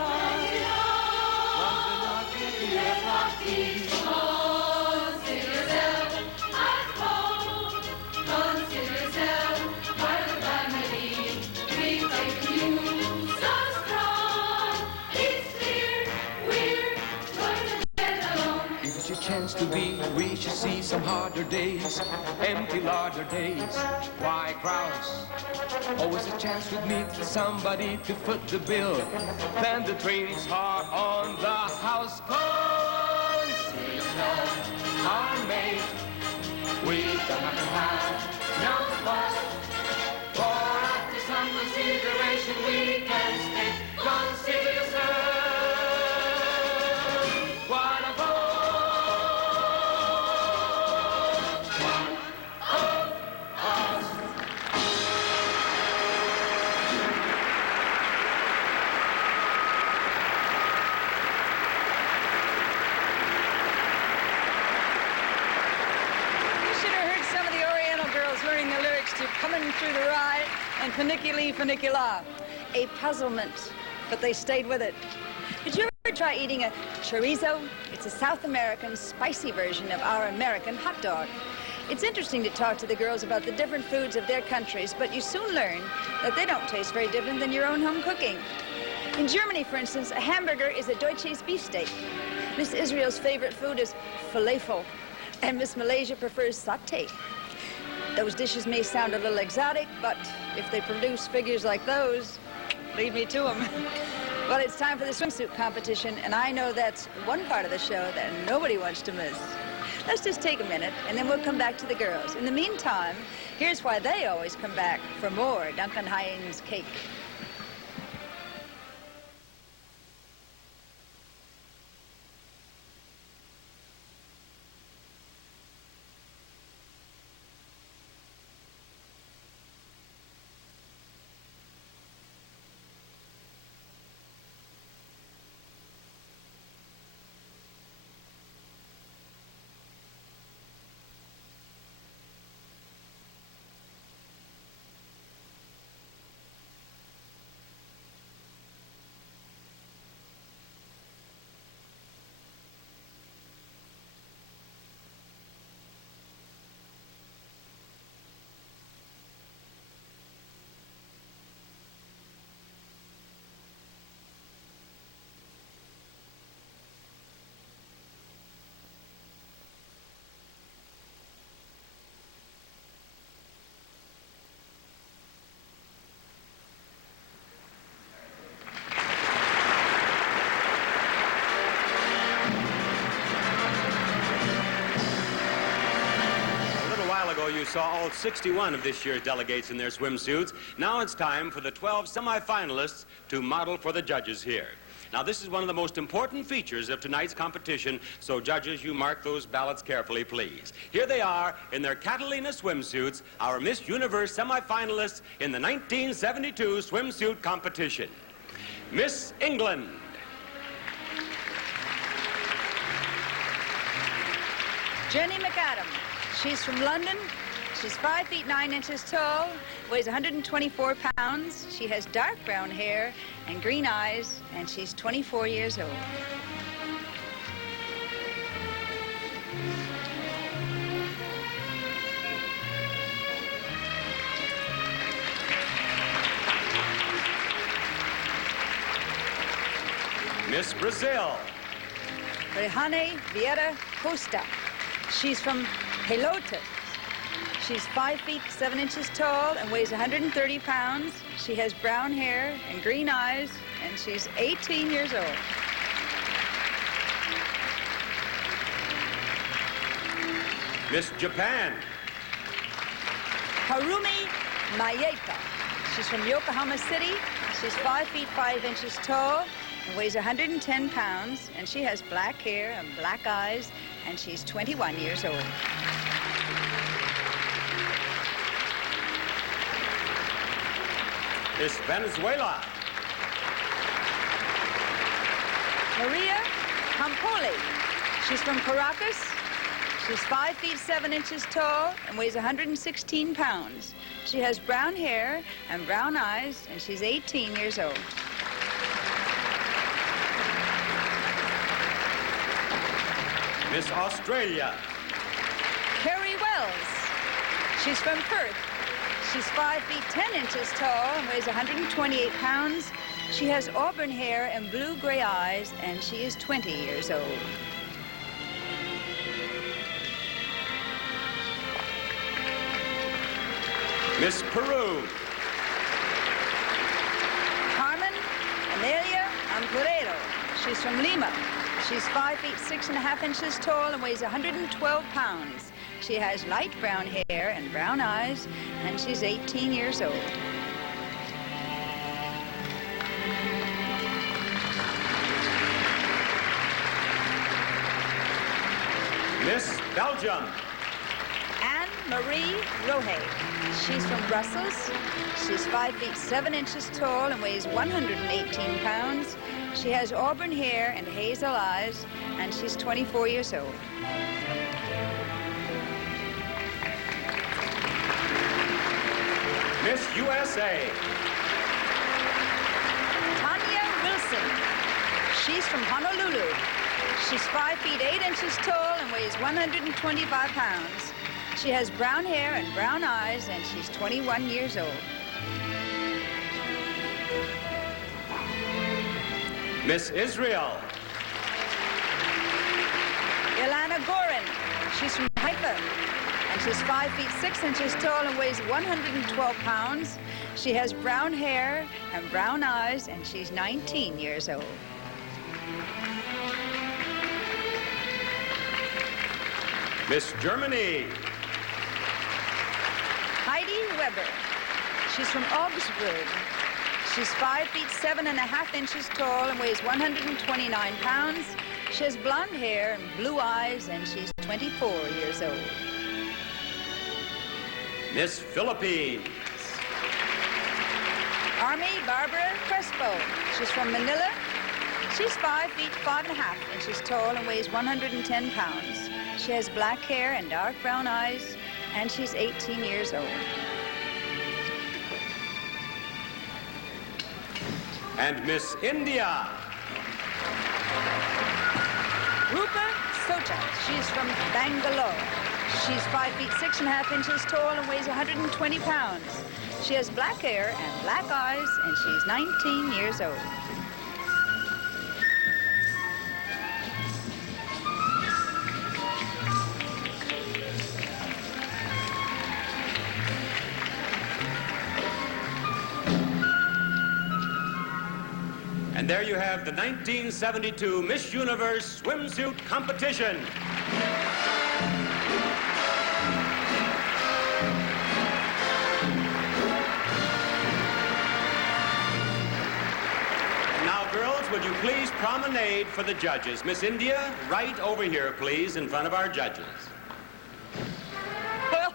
más de nadie quiero aquí. Consider yourself at home. Consider yourself part of the family. We've taken you so strong. It's clear we're going to get along. If it's your chance to be, we should see some harder days, empty larder days. Why crowds? Always a chance to meet somebody to foot the bill. Then the drinks are on the house. Consider yourself our mate. We don't have to have no fuss. For after some consideration, we can stay. Consider yourself one of us. Learning the lyrics to Coming Through the Rye and Funiculi Funicula. A puzzlement, but they stayed with it. Did you ever try eating a chorizo? It's a South American spicy version of our American hot dog. It's interesting to talk to the girls about the different foods of their countries, but you soon learn that they don't taste very different than your own home cooking. In Germany, for instance, a hamburger is a Deutsches beefsteak. Miss Israel's favorite food is falafel, and Miss Malaysia prefers satay. Those dishes may sound a little exotic, but if they produce figures like those, lead me to them. Well, it's time for the swimsuit competition, and I know that's one part of the show that nobody wants to miss. Let's just take a minute, and then we'll come back to the girls. In the meantime, here's why they always come back for more Duncan Hines cake. You saw all 61 of this year's delegates in their swimsuits. Now it's time for the 12 semifinalists to model for the judges here. Now, this is one of the most important features of tonight's competition, so judges, you mark those ballots carefully, please. Here they are in their Catalina swimsuits, our Miss Universe semifinalists in the 1972 swimsuit competition. Miss England. Jenny McAdam. She's from London. She's 5 feet 9 inches tall, weighs 124 pounds. She has dark brown hair and green eyes, and she's 24 years old. Miss Brazil. Rejane Vieira Costa. She's from Pelotas. She's 5 feet 7 inches tall and weighs 130 pounds. She has brown hair and green eyes, and she's 18 years old. Miss Japan. Harumi Maeda. She's from Yokohama City. She's 5 feet 5 inches tall and weighs 110 pounds, and she has black hair and black eyes, and she's 21 years old. Miss Venezuela. Maria Campoli. She's from Caracas. She's 5 feet 7 inches tall and weighs 116 pounds. She has brown hair and brown eyes, and she's 18 years old. Miss Australia. Carrie Wells. She's from Perth. She's 5 feet 10 inches tall and weighs 128 pounds. She has auburn hair and blue-gray eyes, and she is 20 years old. Miss Peru. Carmen Amelia Ampurero. She's from Lima. She's 5 feet 6.5 inches tall and weighs 112 pounds. She has light brown hair and brown eyes, and she's 18 years old. Miss Belgium. Anne-Marie Rohe. She's from Brussels. She's 5 feet 7 inches tall and weighs 118 pounds. She has auburn hair and hazel eyes, and she's 24 years old. Miss USA. Tanya Wilson. She's from Honolulu. She's 5 feet 8 inches tall and weighs 125 pounds. She has brown hair and brown eyes, and she's 21 years old. Miss Israel. Ilana Gorin. She's from Haifa, and she's 5 feet 6 inches tall and weighs 112 pounds. She has brown hair and brown eyes, and she's 19 years old. Miss Germany. Heidi Weber. She's from Augsburg. She's 5 feet 7.5 inches tall and weighs 129 pounds. She has blonde hair and blue eyes, and she's 24 years old. Miss Philippines. Army Barbara Crespo. She's from Manila. She's 5 feet 5.5 inches tall and weighs 110 pounds. She has black hair and dark brown eyes, and she's 18 years old. And Miss India. Rupa Sota. She's from Bangalore. She's 5 feet 6.5 inches tall and weighs 120 pounds. She has black hair and black eyes, and she's 19 years old. And there you have the 1972 Miss Universe swimsuit competition. And now, girls, would you please promenade for the judges? Miss India, right over here, please, in front of our judges. Well,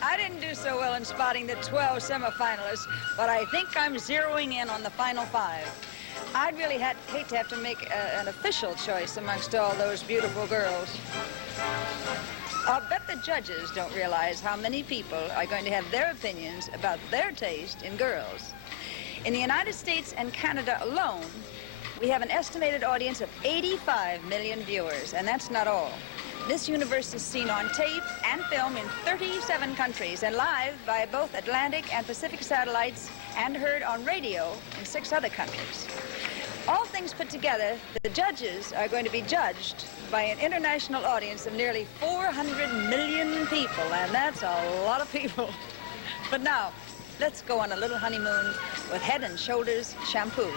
I didn't do so well in spotting the 12 semifinalists, but I think I'm zeroing in on the final 5. I'd really hate to have to make an official choice amongst all those beautiful girls. I'll bet the judges don't realize how many people are going to have their opinions about their taste in girls. In the United States and Canada alone, we have an estimated audience of 85 million viewers, and that's not all. Miss Universe is seen on tape and film in 37 countries and live by both Atlantic and Pacific satellites and heard on radio in 6 other countries. All things put together, the judges are going to be judged by an international audience of nearly 400 million people, and that's a lot of people. But now, let's go on a little honeymoon with Head & Shoulders shampoo.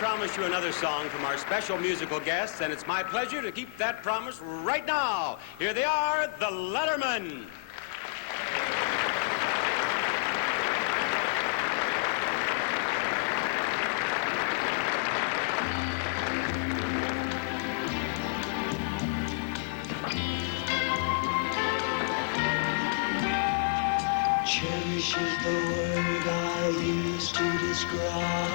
promised you another song from our special musical guests, and it's my pleasure to keep that promise right now. Here they are, the Lettermen. Cherish is the word I use to describe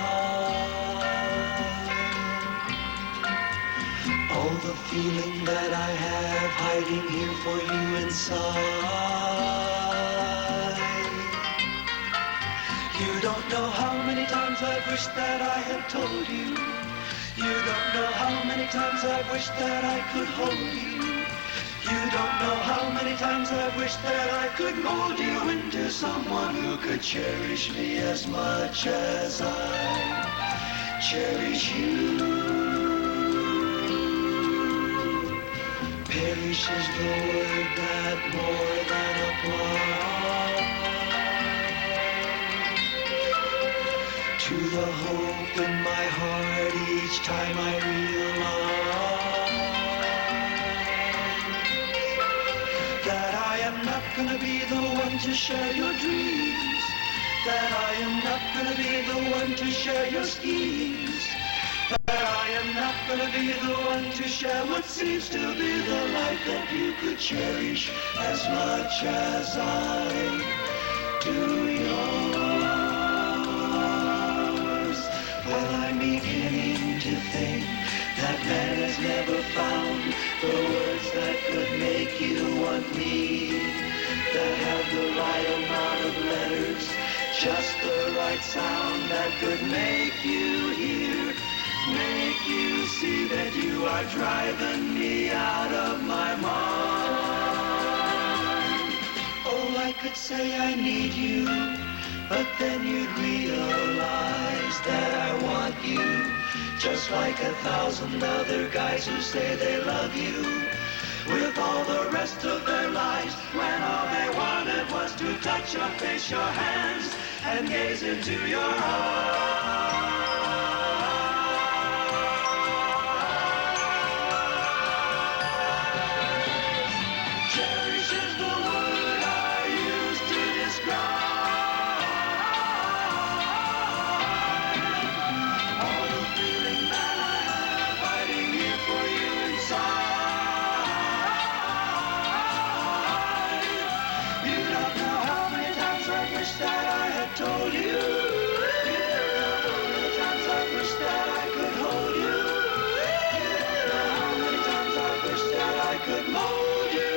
all the feeling that I have hiding here for you inside. You don't know how many times I've wished that I had told you. You don't know how many times I've wished that I could hold you. You don't know how many times I've wished that I could mold you into someone who could cherish me as much as I cherish you. Perish is the word that more than applies to the hope in my heart each time I realize that I am not gonna be the one to share your dreams, that I am not gonna be the one to share your schemes, that I am not gonna be the one to share what seems to be the life that you could cherish as much as I do yours. Well, I'm beginning to think that man has never found the words that could make you want me, that have the right amount of letters, just the right sound that could make you hear, make you see that you are driving me out of my mind. Oh, I could say I need you, but then you'd realize that I want you, just like 1,000 other guys who say they love you with all the rest of their lives, when all they wanted was to touch your face, your hands, and gaze into your eyes. Cherish is the word I use to describe all the feeling that I have hiding here for you inside. You don't know how many times I wish that I had told you. You don't know how many times I wish that I could hold you. You don't know how many times I wish that I could mold you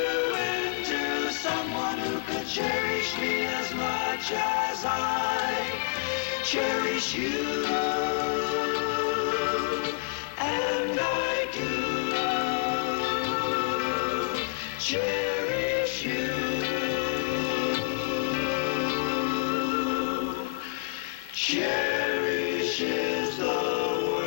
into someone who could cherish me as much as I cherish you. And I do cherish you. Cherish is the word.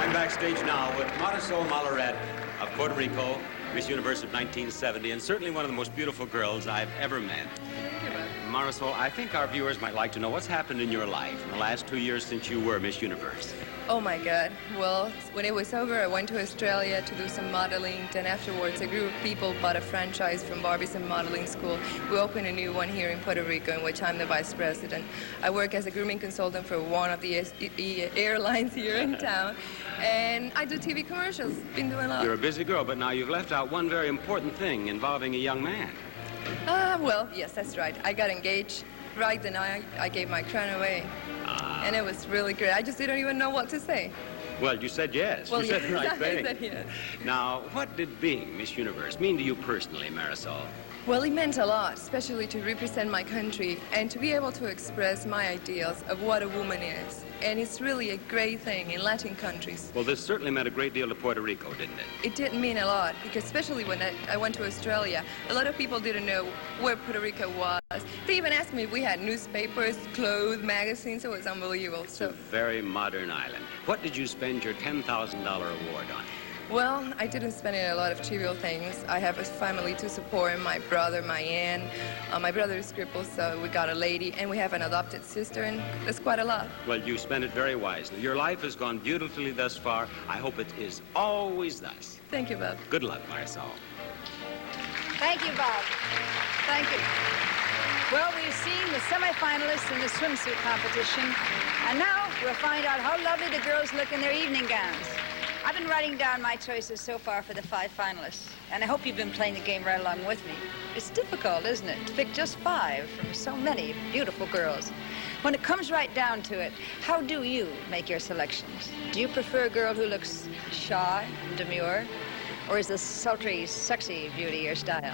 I'm backstage now with Marisol Malaret of Puerto Rico, Miss Universe of 1970, and certainly one of the most beautiful girls I've ever met. Marisol, I think our viewers might like to know what's happened in your life in the last 2 years since you were Miss Universe. Oh my God. Well, when it was over, I went to Australia to do some modeling. Then afterwards, a group of people bought a franchise from Barbizon Modeling School. We opened a new one here in Puerto Rico, in which I'm the vice president. I work as a grooming consultant for one of the airlines here in town. And I do TV commercials. Been doing a lot. You're a busy girl, but now you've left out one very important thing involving a young man. Well, yes, that's right. I got engaged right the night I gave my crown away. And it was really great. I just didn't even know what to say. Well, you said yes. Well, you said the right I thing. said yes. Now, what did being Miss Universe mean to you personally, Marisol? Well, it meant a lot, especially to represent my country and to be able to express my ideals of what a woman is. And it's really a great thing in Latin countries. Well, this certainly meant a great deal to Puerto Rico, didn't it? It did mean a lot, because especially when I went to Australia, a lot of people didn't know where Puerto Rico was. They even asked me if we had newspapers, clothes, magazines. It was unbelievable. It's a very modern island. What did you spend your $10,000 award on? Well, I didn't spend it on a lot of trivial things. I have a family to support, my brother, my aunt. My brother is crippled, so we got a lady, and we have an adopted sister, and that's quite a lot. Well, you spent it very wisely. Your life has gone beautifully thus far. I hope it is always thus. Thank you, Bob. Good luck, Marisol. Thank you, Bob. Thank you. Well, we've seen the semifinalists in the swimsuit competition, and now we'll find out how lovely the girls look in their evening gowns. I've been writing down my choices so far for the 5 finalists, and I hope you've been playing the game right along with me. It's difficult, isn't it, to pick just 5 from so many beautiful girls. When it comes right down to it, how do you make your selections? Do you prefer a girl who looks shy and demure, or is the sultry, sexy beauty your style?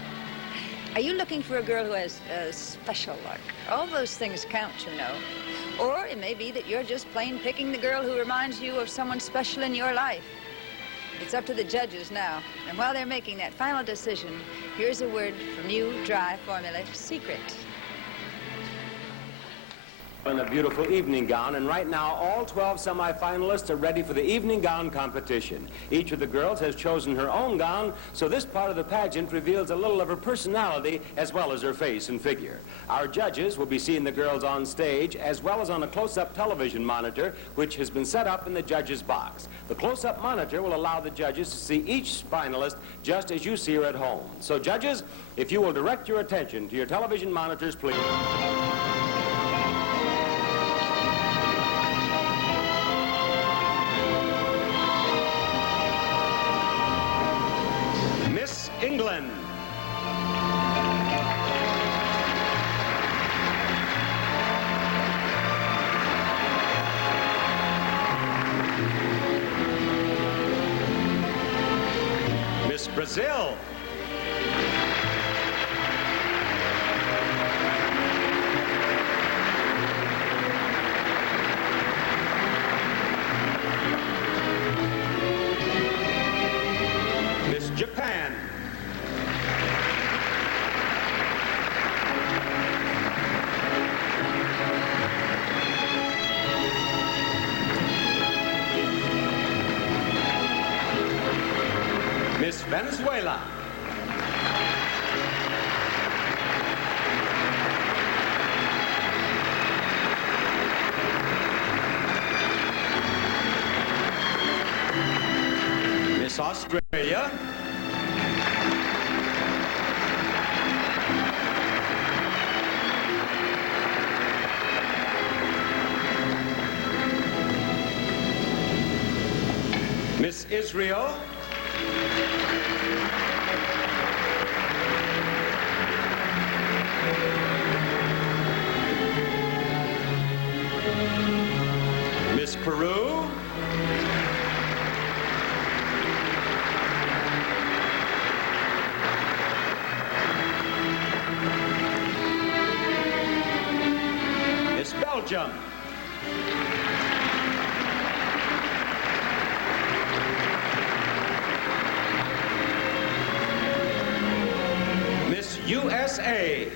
Are you looking for a girl who has a special look? All those things count, you know. Or it may be that you're just plain picking the girl who reminds you of someone special in your life. It's up to the judges now. And while they're making that final decision, here's a word from you, dry formula, secret. In a beautiful evening gown, and right now all 12 semifinalists are ready for the evening gown competition. Each of the girls has chosen her own gown, so this part of the pageant reveals a little of her personality as well as her face and figure. Our judges will be seeing the girls on stage as well as on a close-up television monitor which has been set up in the judges' box. The close-up monitor will allow the judges to see each finalist just as you see her at home. So judges, if you will direct your attention to your television monitors, please. England. Miss Brazil. Miss Japan. Miss Venezuela. Miss Australia. Miss Israel. Miss Peru. Miss Belgium. Miss USA.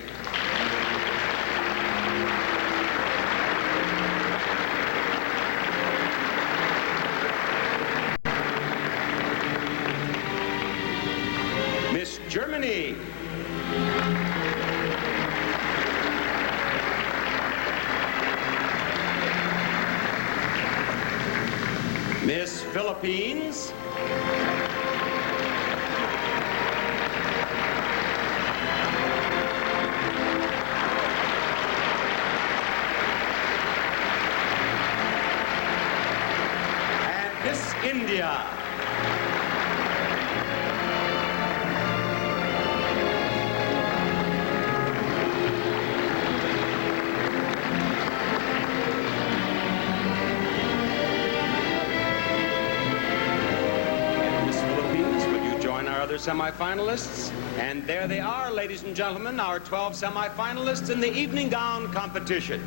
Miss Germany. Miss Philippines. And Miss India. semifinalists. And there they are, ladies and gentlemen, our 12 semifinalists in the evening gown competition.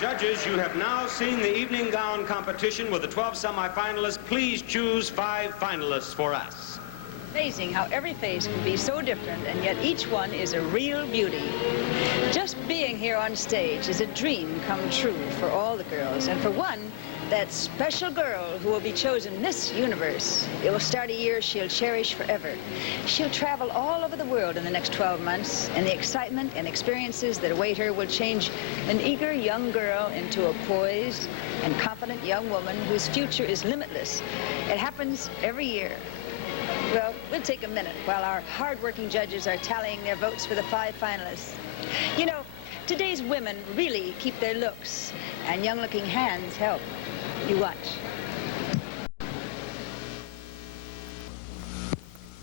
Judges, you have now seen the evening gown competition with the 12 semifinalists. Please choose 5 finalists for us. Amazing how every face can be so different, and yet each one is a real beauty. Just being here on stage is a dream come true for all the girls, and for one, that special girl who will be chosen Miss Universe. It will start a year she'll cherish forever. She'll travel all over the world in the next 12 months, and the excitement and experiences that await her will change an eager young girl into a poised and confident young woman whose future is limitless. It happens every year. Well, we'll take a minute while our hard-working judges are tallying their votes for the 5 finalists. You know, today's women really keep their looks, and young-looking hands help. You watch.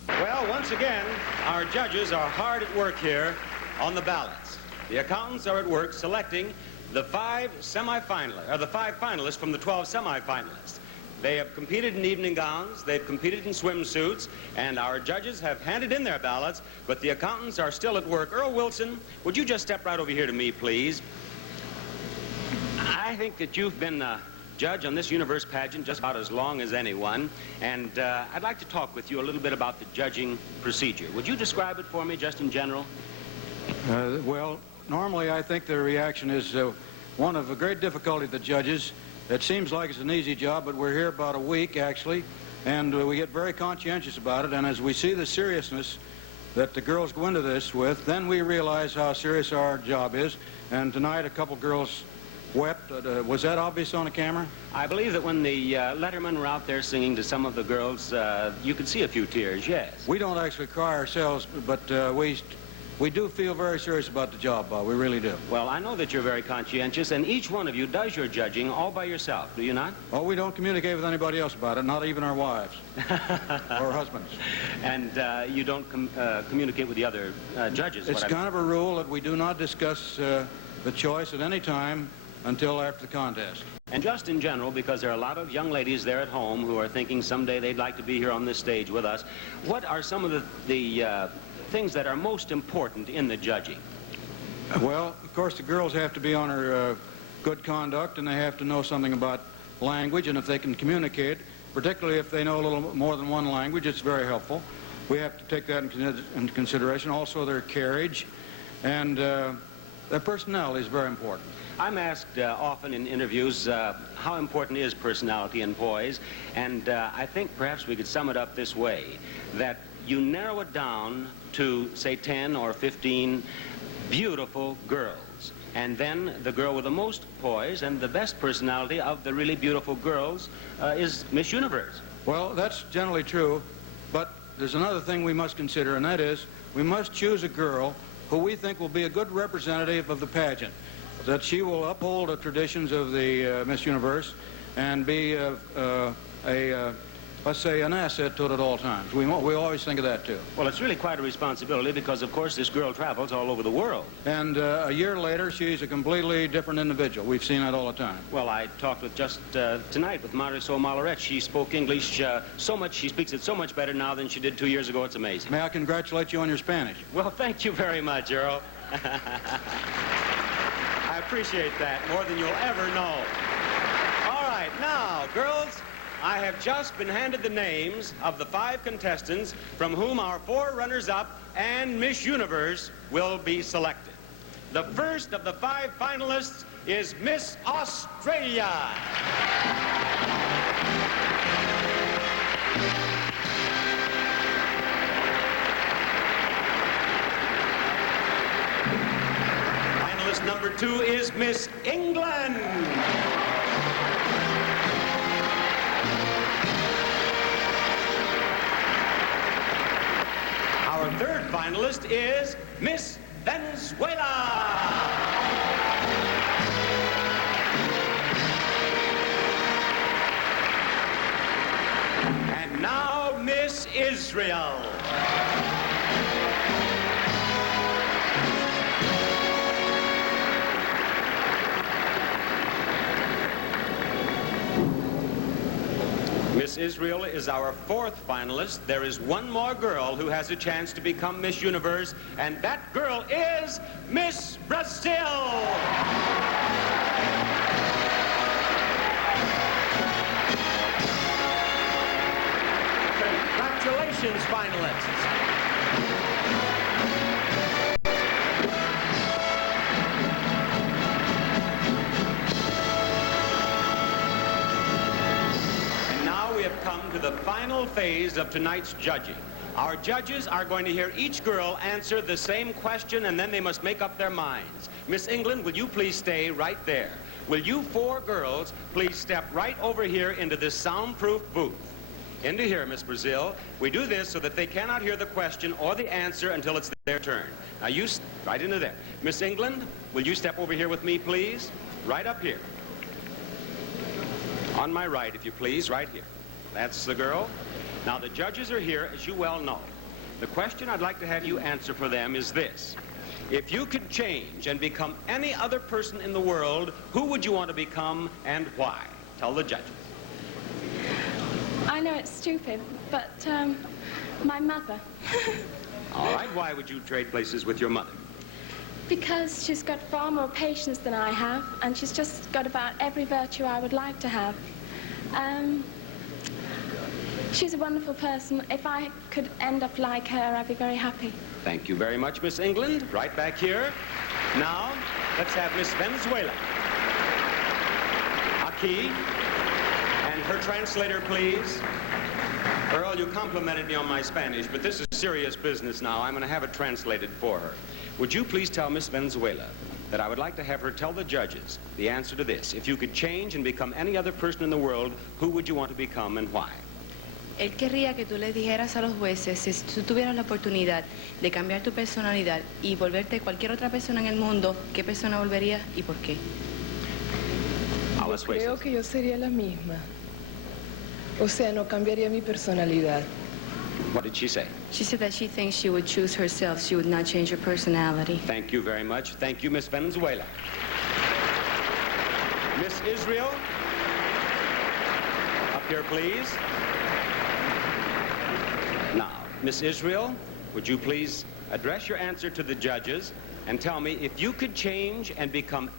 Well, once again, our judges are hard at work here on the ballots. The accountants are at work selecting the 5 semifinalists, or the 5 finalists from the 12 semifinalists. They have competed in evening gowns, they've competed in swimsuits, and our judges have handed in their ballots, but the accountants are still at work. Earl Wilson, would you just step right over here to me, please? I think that you've been judge on this Universe pageant just about as long as anyone, and I'd like to talk with you a little bit about the judging procedure. Would you describe it for me, just in general? Well, normally I think the reaction is one of a great difficulty to the judges. It seems like it's an easy job, but we're here about a week, actually, and we get very conscientious about it, and as we see the seriousness that the girls go into this with, then we realize how serious our job is, and tonight a couple girls wept. Was that obvious on the camera? I believe that when the lettermen were out there singing to some of the girls, you could see a few tears, yes. We don't actually cry ourselves, but we do feel very serious about the job, Bob. We really do. Well, I know that you're very conscientious, and each one of you does your judging all by yourself, do you not? Oh, we don't communicate with anybody else about it, not even our wives or husbands. And you don't communicate with the other judges? It's kind of a rule that we do not discuss the choice at any time until after the contest. And just in general, because there are a lot of young ladies there at home who are thinking someday they'd like to be here on this stage with us, what are some of the things that are most important in the judging? Well, of course, the girls have to be on her good conduct, and they have to know something about language, and if they can communicate, particularly if they know a little more than one language, it's very helpful. We have to take that into consideration. Also, their carriage and their personality is very important. I'm asked often in interviews how important is personality in poise, and I think perhaps we could sum it up this way, that you narrow it down to, say, 10 or 15 beautiful girls, and then the girl with the most poise and the best personality of the really beautiful girls is Miss Universe. Well, that's generally true, but there's another thing we must consider, and that is we must choose a girl who we think will be a good representative of the pageant, that she will uphold the traditions of the Miss Universe and be let's say, an asset to it at all times. We always think of that, too. Well, it's really quite a responsibility because, of course, this girl travels all over the world. And a year later, she's a completely different individual. We've seen that all the time. Well, I talked with just tonight with Marisol Malaret. She spoke English so much, she speaks it so much better now than she did 2 years ago. It's amazing. May I congratulate you on your Spanish? Well, thank you very much, Earl. I appreciate that more than you'll ever know. All right, now, girls, I have just been handed the names of the 5 contestants from whom our 4 runners-up and Miss Universe will be selected. The first of the 5 finalists is Miss Australia. Finalist number 2 is Miss England. Our third finalist is Miss Venezuela. And now Miss Israel. Israel is our fourth finalist. There is one more girl who has a chance to become Miss Universe, and that girl is Miss Brazil. Congratulations, finalists. Come to the final phase of tonight's judging. Our judges are going to hear each girl answer the same question, and then they must make up their minds. Miss England, will you please stay right there? Will you four girls please step right over here into this soundproof booth? Into here, Miss Brazil. We do this so that they cannot hear the question or the answer until it's their turn. Now you right into there. Miss England, will you step over here with me, please? Right up here. On my right, if you please, right here. That's the girl. Now, the judges are here, as you well know. The question I'd like to have you answer for them is this. If you could change and become any other person in the world, who would you want to become and why? Tell the judges. I know it's stupid, but my mother. All right, why would you trade places with your mother? Because she's got far more patience than I have, and she's just got about every virtue I would like to have. She's a wonderful person. If I could end up like her, I'd be very happy. Thank you very much, Miss England. Right back here. Now, let's have Miss Venezuela. Aquí. And her translator, please. Earl, you complimented me on my Spanish, but this is serious business now. I'm going to have it translated for her. Would you please tell Miss Venezuela that I would like to have her tell the judges the answer to this. If you could change and become any other person in the world, who would you want to become and why? Él querría que tú le dijeras a los jueces si tú tuvieras la oportunidad de cambiar tu personalidad y volverte cualquier otra persona en el mundo, ¿qué persona volverías y por qué? Creo que yo sería la misma. O sea, no cambiaría mi personalidad. What did she say? She said that she thinks she would choose herself. She would not change her personality. Thank you very much. Thank you, Miss Venezuela. Miss Israel, up here, please. Now, Miss Israel, would you please address your answer to the judges and tell me if you could change and become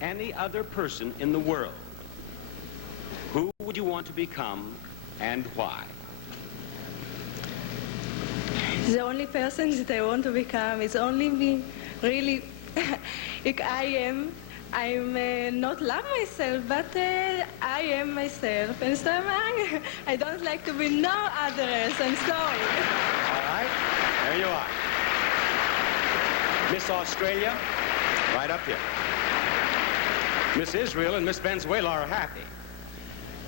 any other person in the world, who would you want to become and why? The only person that I want to become is only me. Really, I'm not love myself, but I am myself. And so I don't like to be no others. I'm sorry. All right, there you are. Miss Australia, right up here. Miss Israel and Miss Venezuela are happy.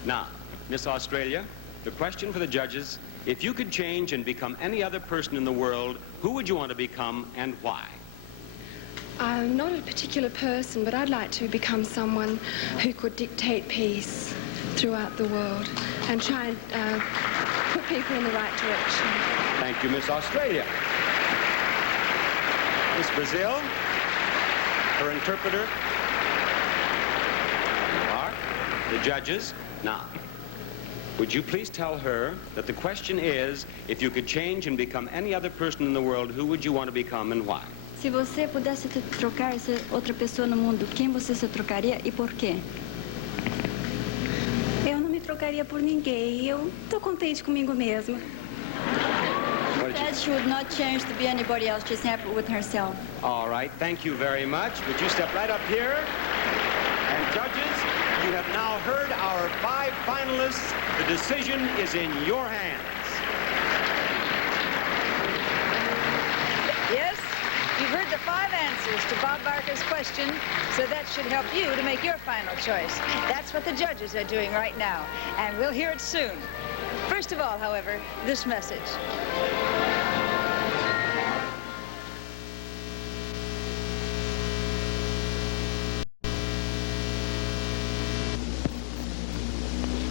Now, Miss Australia, the question for the judges, if you could change and become any other person in the world, who would you want to become and why? I'm not a particular person, but I'd like to become someone who could dictate peace throughout the world and try and put people in the right direction. Thank you, Miss Australia. Miss Brazil, her interpreter, are the judges. Now, would you please tell her that the question is, if you could change and become any other person in the world, who would you want to become and why? Se você pudesse trocar ser outra pessoa no mundo, quem você se trocaria e por quê? Eu não me trocaria por ninguém. Eu estou contente comigo mesma. Said she would not change to be anybody else. She's happy with herself. All right, thank you very much. Would you step right up here? And judges, you have now heard our 5 finalists. The decision is in your hands. Yes, you've heard the 5 answers to Bob Barker's question, so that should help you to make your final choice. That's what the judges are doing right now, and we'll hear it soon. First of all, however, this message.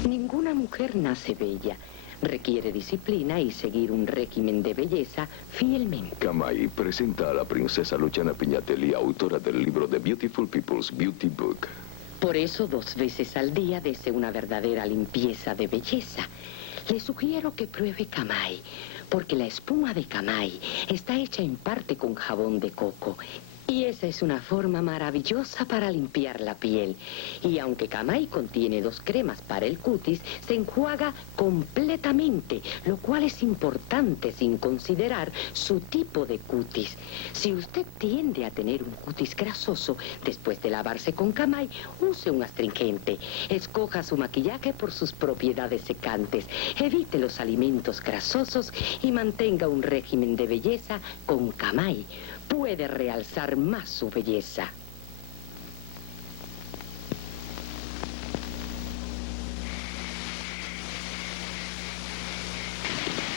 Ninguna mujer nace bella. Requiere disciplina y seguir un régimen de belleza fielmente. Kamai presenta a la princesa Luciana Pignatelli, autora del libro The Beautiful People's Beauty Book. Por eso 2 veces al día dese una verdadera limpieza de belleza. Le sugiero que pruebe Camay, porque la espuma de Camay está hecha en parte con jabón de coco. Y esa es una forma maravillosa para limpiar la piel. Y aunque Camay contiene 2 cremas para el cutis, se enjuaga completamente, lo cual es importante sin considerar su tipo de cutis. Si usted tiende a tener un cutis grasoso, después de lavarse con Camay, use un astringente. Escoja su maquillaje por sus propiedades secantes. Evite los alimentos grasosos y mantenga un régimen de belleza con Camay. Puede realzar más su belleza.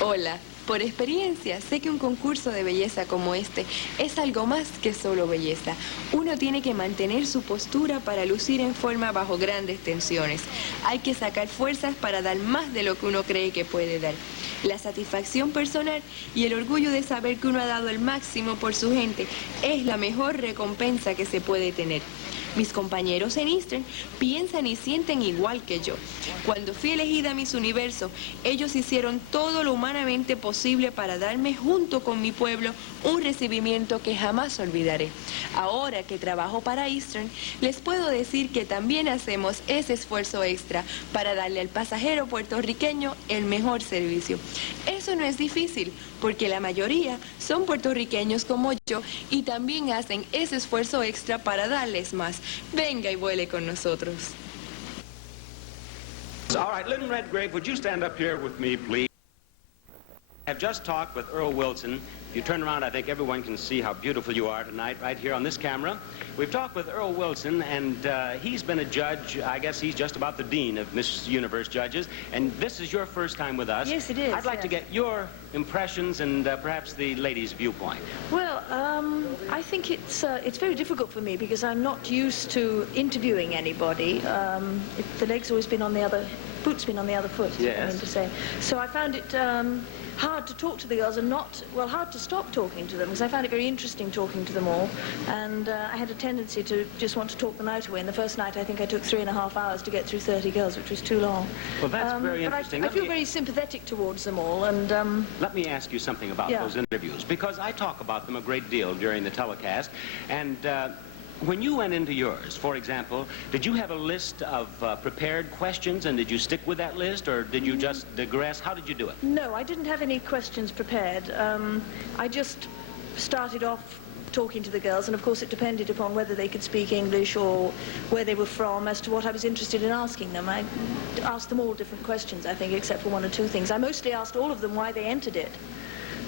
Hola, por experiencia sé que un concurso de belleza como este es algo más que solo belleza. Uno tiene que mantener su postura para lucir en forma bajo grandes tensiones. Hay que sacar fuerzas para dar más de lo que uno cree que puede dar. La satisfacción personal y el orgullo de saber que uno ha dado el máximo por su gente es la mejor recompensa que se puede tener. Mis compañeros en Eastern piensan y sienten igual que yo. Cuando fui elegida Miss Universo, ellos hicieron todo lo humanamente posible para darme, junto con mi pueblo, un recibimiento que jamás olvidaré. Ahora que trabajo para Eastern, les puedo decir que también hacemos ese esfuerzo extra para darle al pasajero puertorriqueño el mejor servicio. Eso no es difícil, porque la mayoría son puertorriqueños como yo y también hacen ese esfuerzo extra para darles más. Venga y vuele con nosotros. All right, Lynn Redgrave, would you stand up here with me, please? I've just talked with Earl Wilson. If you turn around, I think everyone can see how beautiful you are tonight, right here on this camera. We've talked with Earl Wilson, and he's been a judge. I guess he's just about the dean of Miss Universe judges, and this is your first time with us. Yes, it is. I'd like to get your impressions and perhaps the ladies' viewpoint. Well, I think it's very difficult for me because I'm not used to interviewing anybody. The leg's always been on the other, foot's been on the other foot, Yes. I mean to say. So I found it hard to talk to the girls and hard to stop talking to them because I found it very interesting talking to them all. And I had a tendency to just want to talk the night away. And the first night I think I took 3.5 hours to get through 30 girls, which was too long. Well, that's very interesting. I feel very sympathetic towards them all. And let me ask you something about Yeah. those interviews, because I talk about them a great deal during the telecast. And when you went into yours, for example, did you have a list of prepared questions, and did you stick with that list, or did you just digress? How did you do it? No, I didn't have any questions prepared. I just started off talking to the girls, and of course it depended upon whether they could speak English or where they were from as to what I was interested in asking them. I asked them all different questions, I think, except for 1 or 2 things. I mostly asked all of them why they entered it.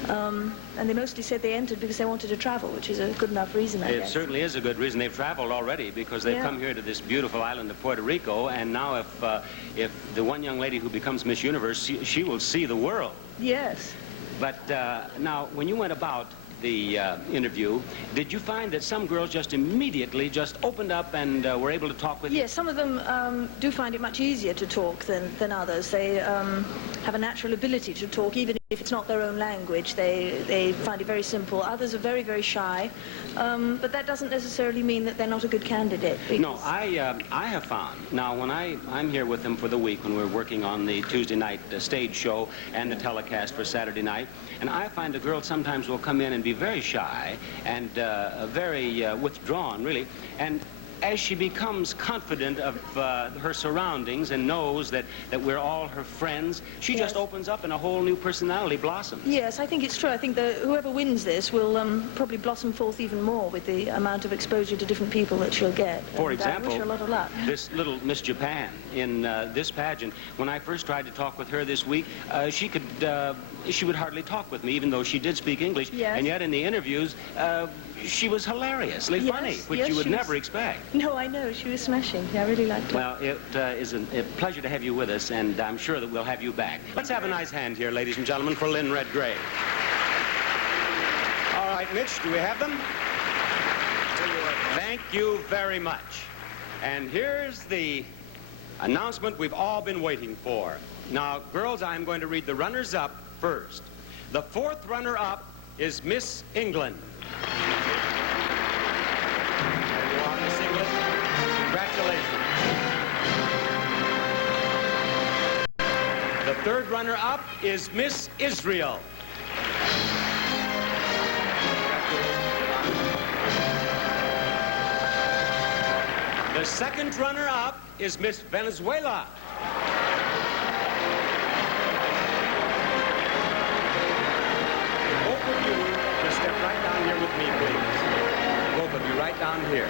And they mostly said they entered because they wanted to travel, which is a good enough reason, I It guess. certainly is a good reason. They've traveled already because they've Yeah. come here to this beautiful island of Puerto Rico, and now if the one young lady who becomes Miss Universe, she will see the world. Yes. But now, when you went about the interview, did you find that some girls just immediately just opened up and were able to talk with you? Yes, some of them do find it much easier to talk than others. They have a natural ability to talk, even if it's not their own language. They find it very simple. Others are very, very shy, but that doesn't necessarily mean that they're not a good candidate. No, I have found, now when I'm here with them for the week when we're working on the Tuesday night stage show and the telecast for Saturday night, and I find the girls sometimes will come in and be very shy and very withdrawn, really, and as she becomes confident of her surroundings and knows that we're all her friends, she just opens up and a whole new personality blossoms. Yes, I think it's true. I think that whoever wins this will probably blossom forth even more with the amount of exposure to different people that she'll get. For And example, I wish her a lot of luck. this little Miss Japan in this pageant, when I first tried to talk with her this week, she would hardly talk with me, even though she did speak English. Yes. And yet in the interviews, she was hilariously funny, which you would she was- never expect. No, I know. She was smashing. I really liked her. Well, it is a pleasure to have you with us, and I'm sure that we'll have you back. Let's have a nice hand here, ladies and gentlemen, for Lynn Redgrave. All right, Mitch, do we have them? Thank you very much. And here's the announcement we've all been waiting for. Now, girls, I'm going to read the runners-up first. The 4th runner-up is Miss England. There you are, Miss England. Congratulations. third runner-up is Miss Israel. The second runner-up is Miss Venezuela. Both of you just step right down here with me, please. Both of you right down here.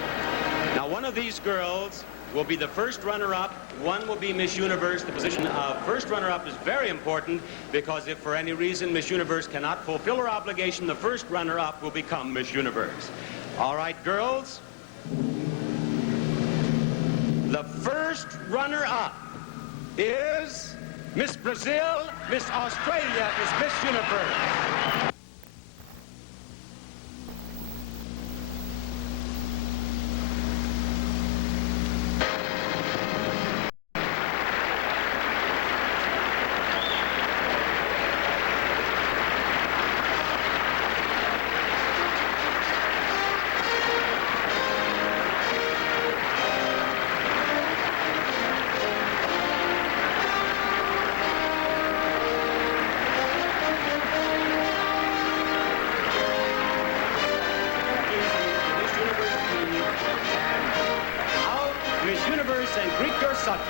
Now, one of these girls will be the first runner-up. One will be Miss Universe. The position of first runner-up is very important because if for any reason Miss Universe cannot fulfill her obligation, the first runner-up will become Miss Universe. All right, girls. The first runner-up is Miss Brazil. Miss Australia is Miss Universe. And greet your subjects.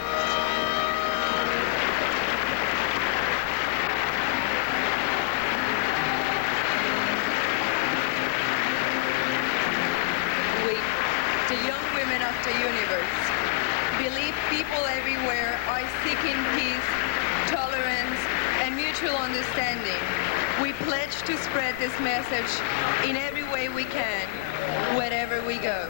We, the young women of the universe, believe people everywhere are seeking peace, tolerance, and mutual understanding. We pledge to spread this message in every way we can, wherever we go.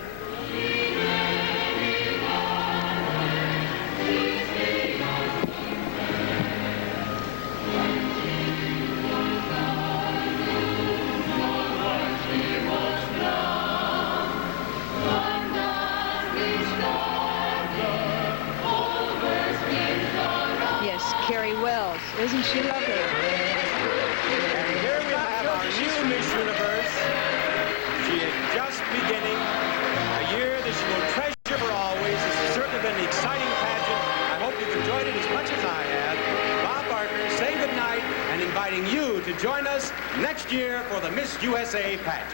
Carrie Wells. Isn't she lovely? And here we have our new Miss Universe. She is just beginning a year that she will treasure for always. This has certainly been an exciting pageant. I hope you've enjoyed it as much as I have. Bob Barker saying good night and inviting you to join us next year for the Miss USA pageant.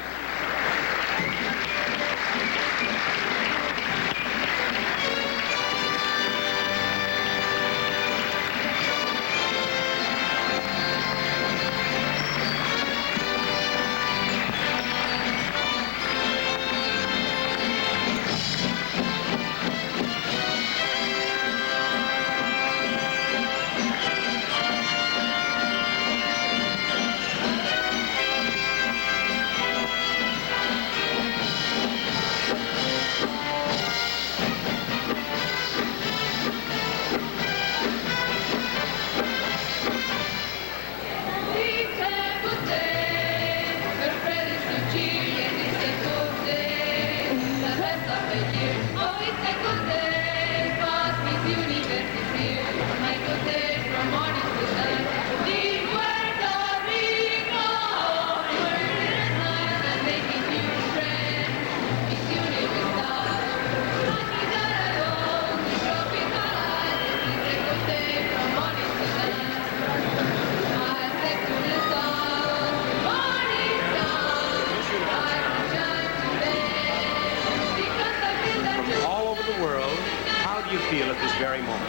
Feel at this very moment?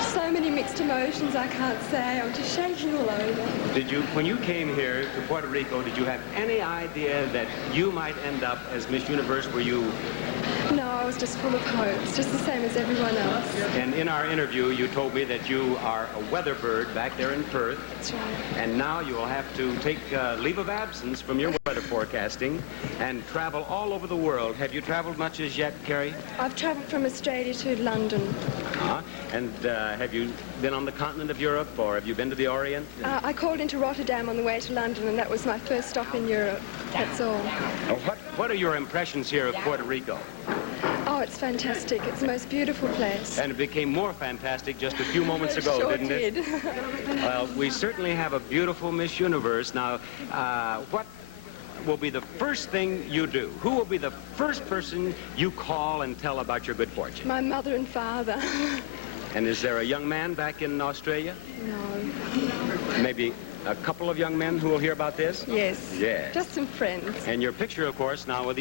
So many mixed emotions I can't say. I'm just shaking all over. Did you, when you came here to Puerto Rico, did you have any idea that you might end up as Miss Universe? Were you? No, I was just full of hope. It's just the same as everyone else. And in our interview, you told me that you are a weather bird back there in Perth. That's right. And now you will have to take leave of absence from your weather forecasting and travel all over the world. Have you traveled much as yet, Carrie? I've traveled from Australia to London. And have you been on the continent of Europe, or have you been to the Orient? I called into Rotterdam on the way to London, and that was my first stop in Europe. That's all. What are your impressions here of Puerto Rico? Oh, it's fantastic. It's the most beautiful place. And it became more fantastic just a few moments ago, sure didn't it? did. Well, we certainly have a beautiful Miss Universe. Now, what will be the first thing you do? Who will be the first person you call and tell about your good fortune? My mother and father. And is there a young man back in Australia? No. Maybe a couple of young men who will hear about this? Yes. Yes. Just some friends. And your picture, of course, now with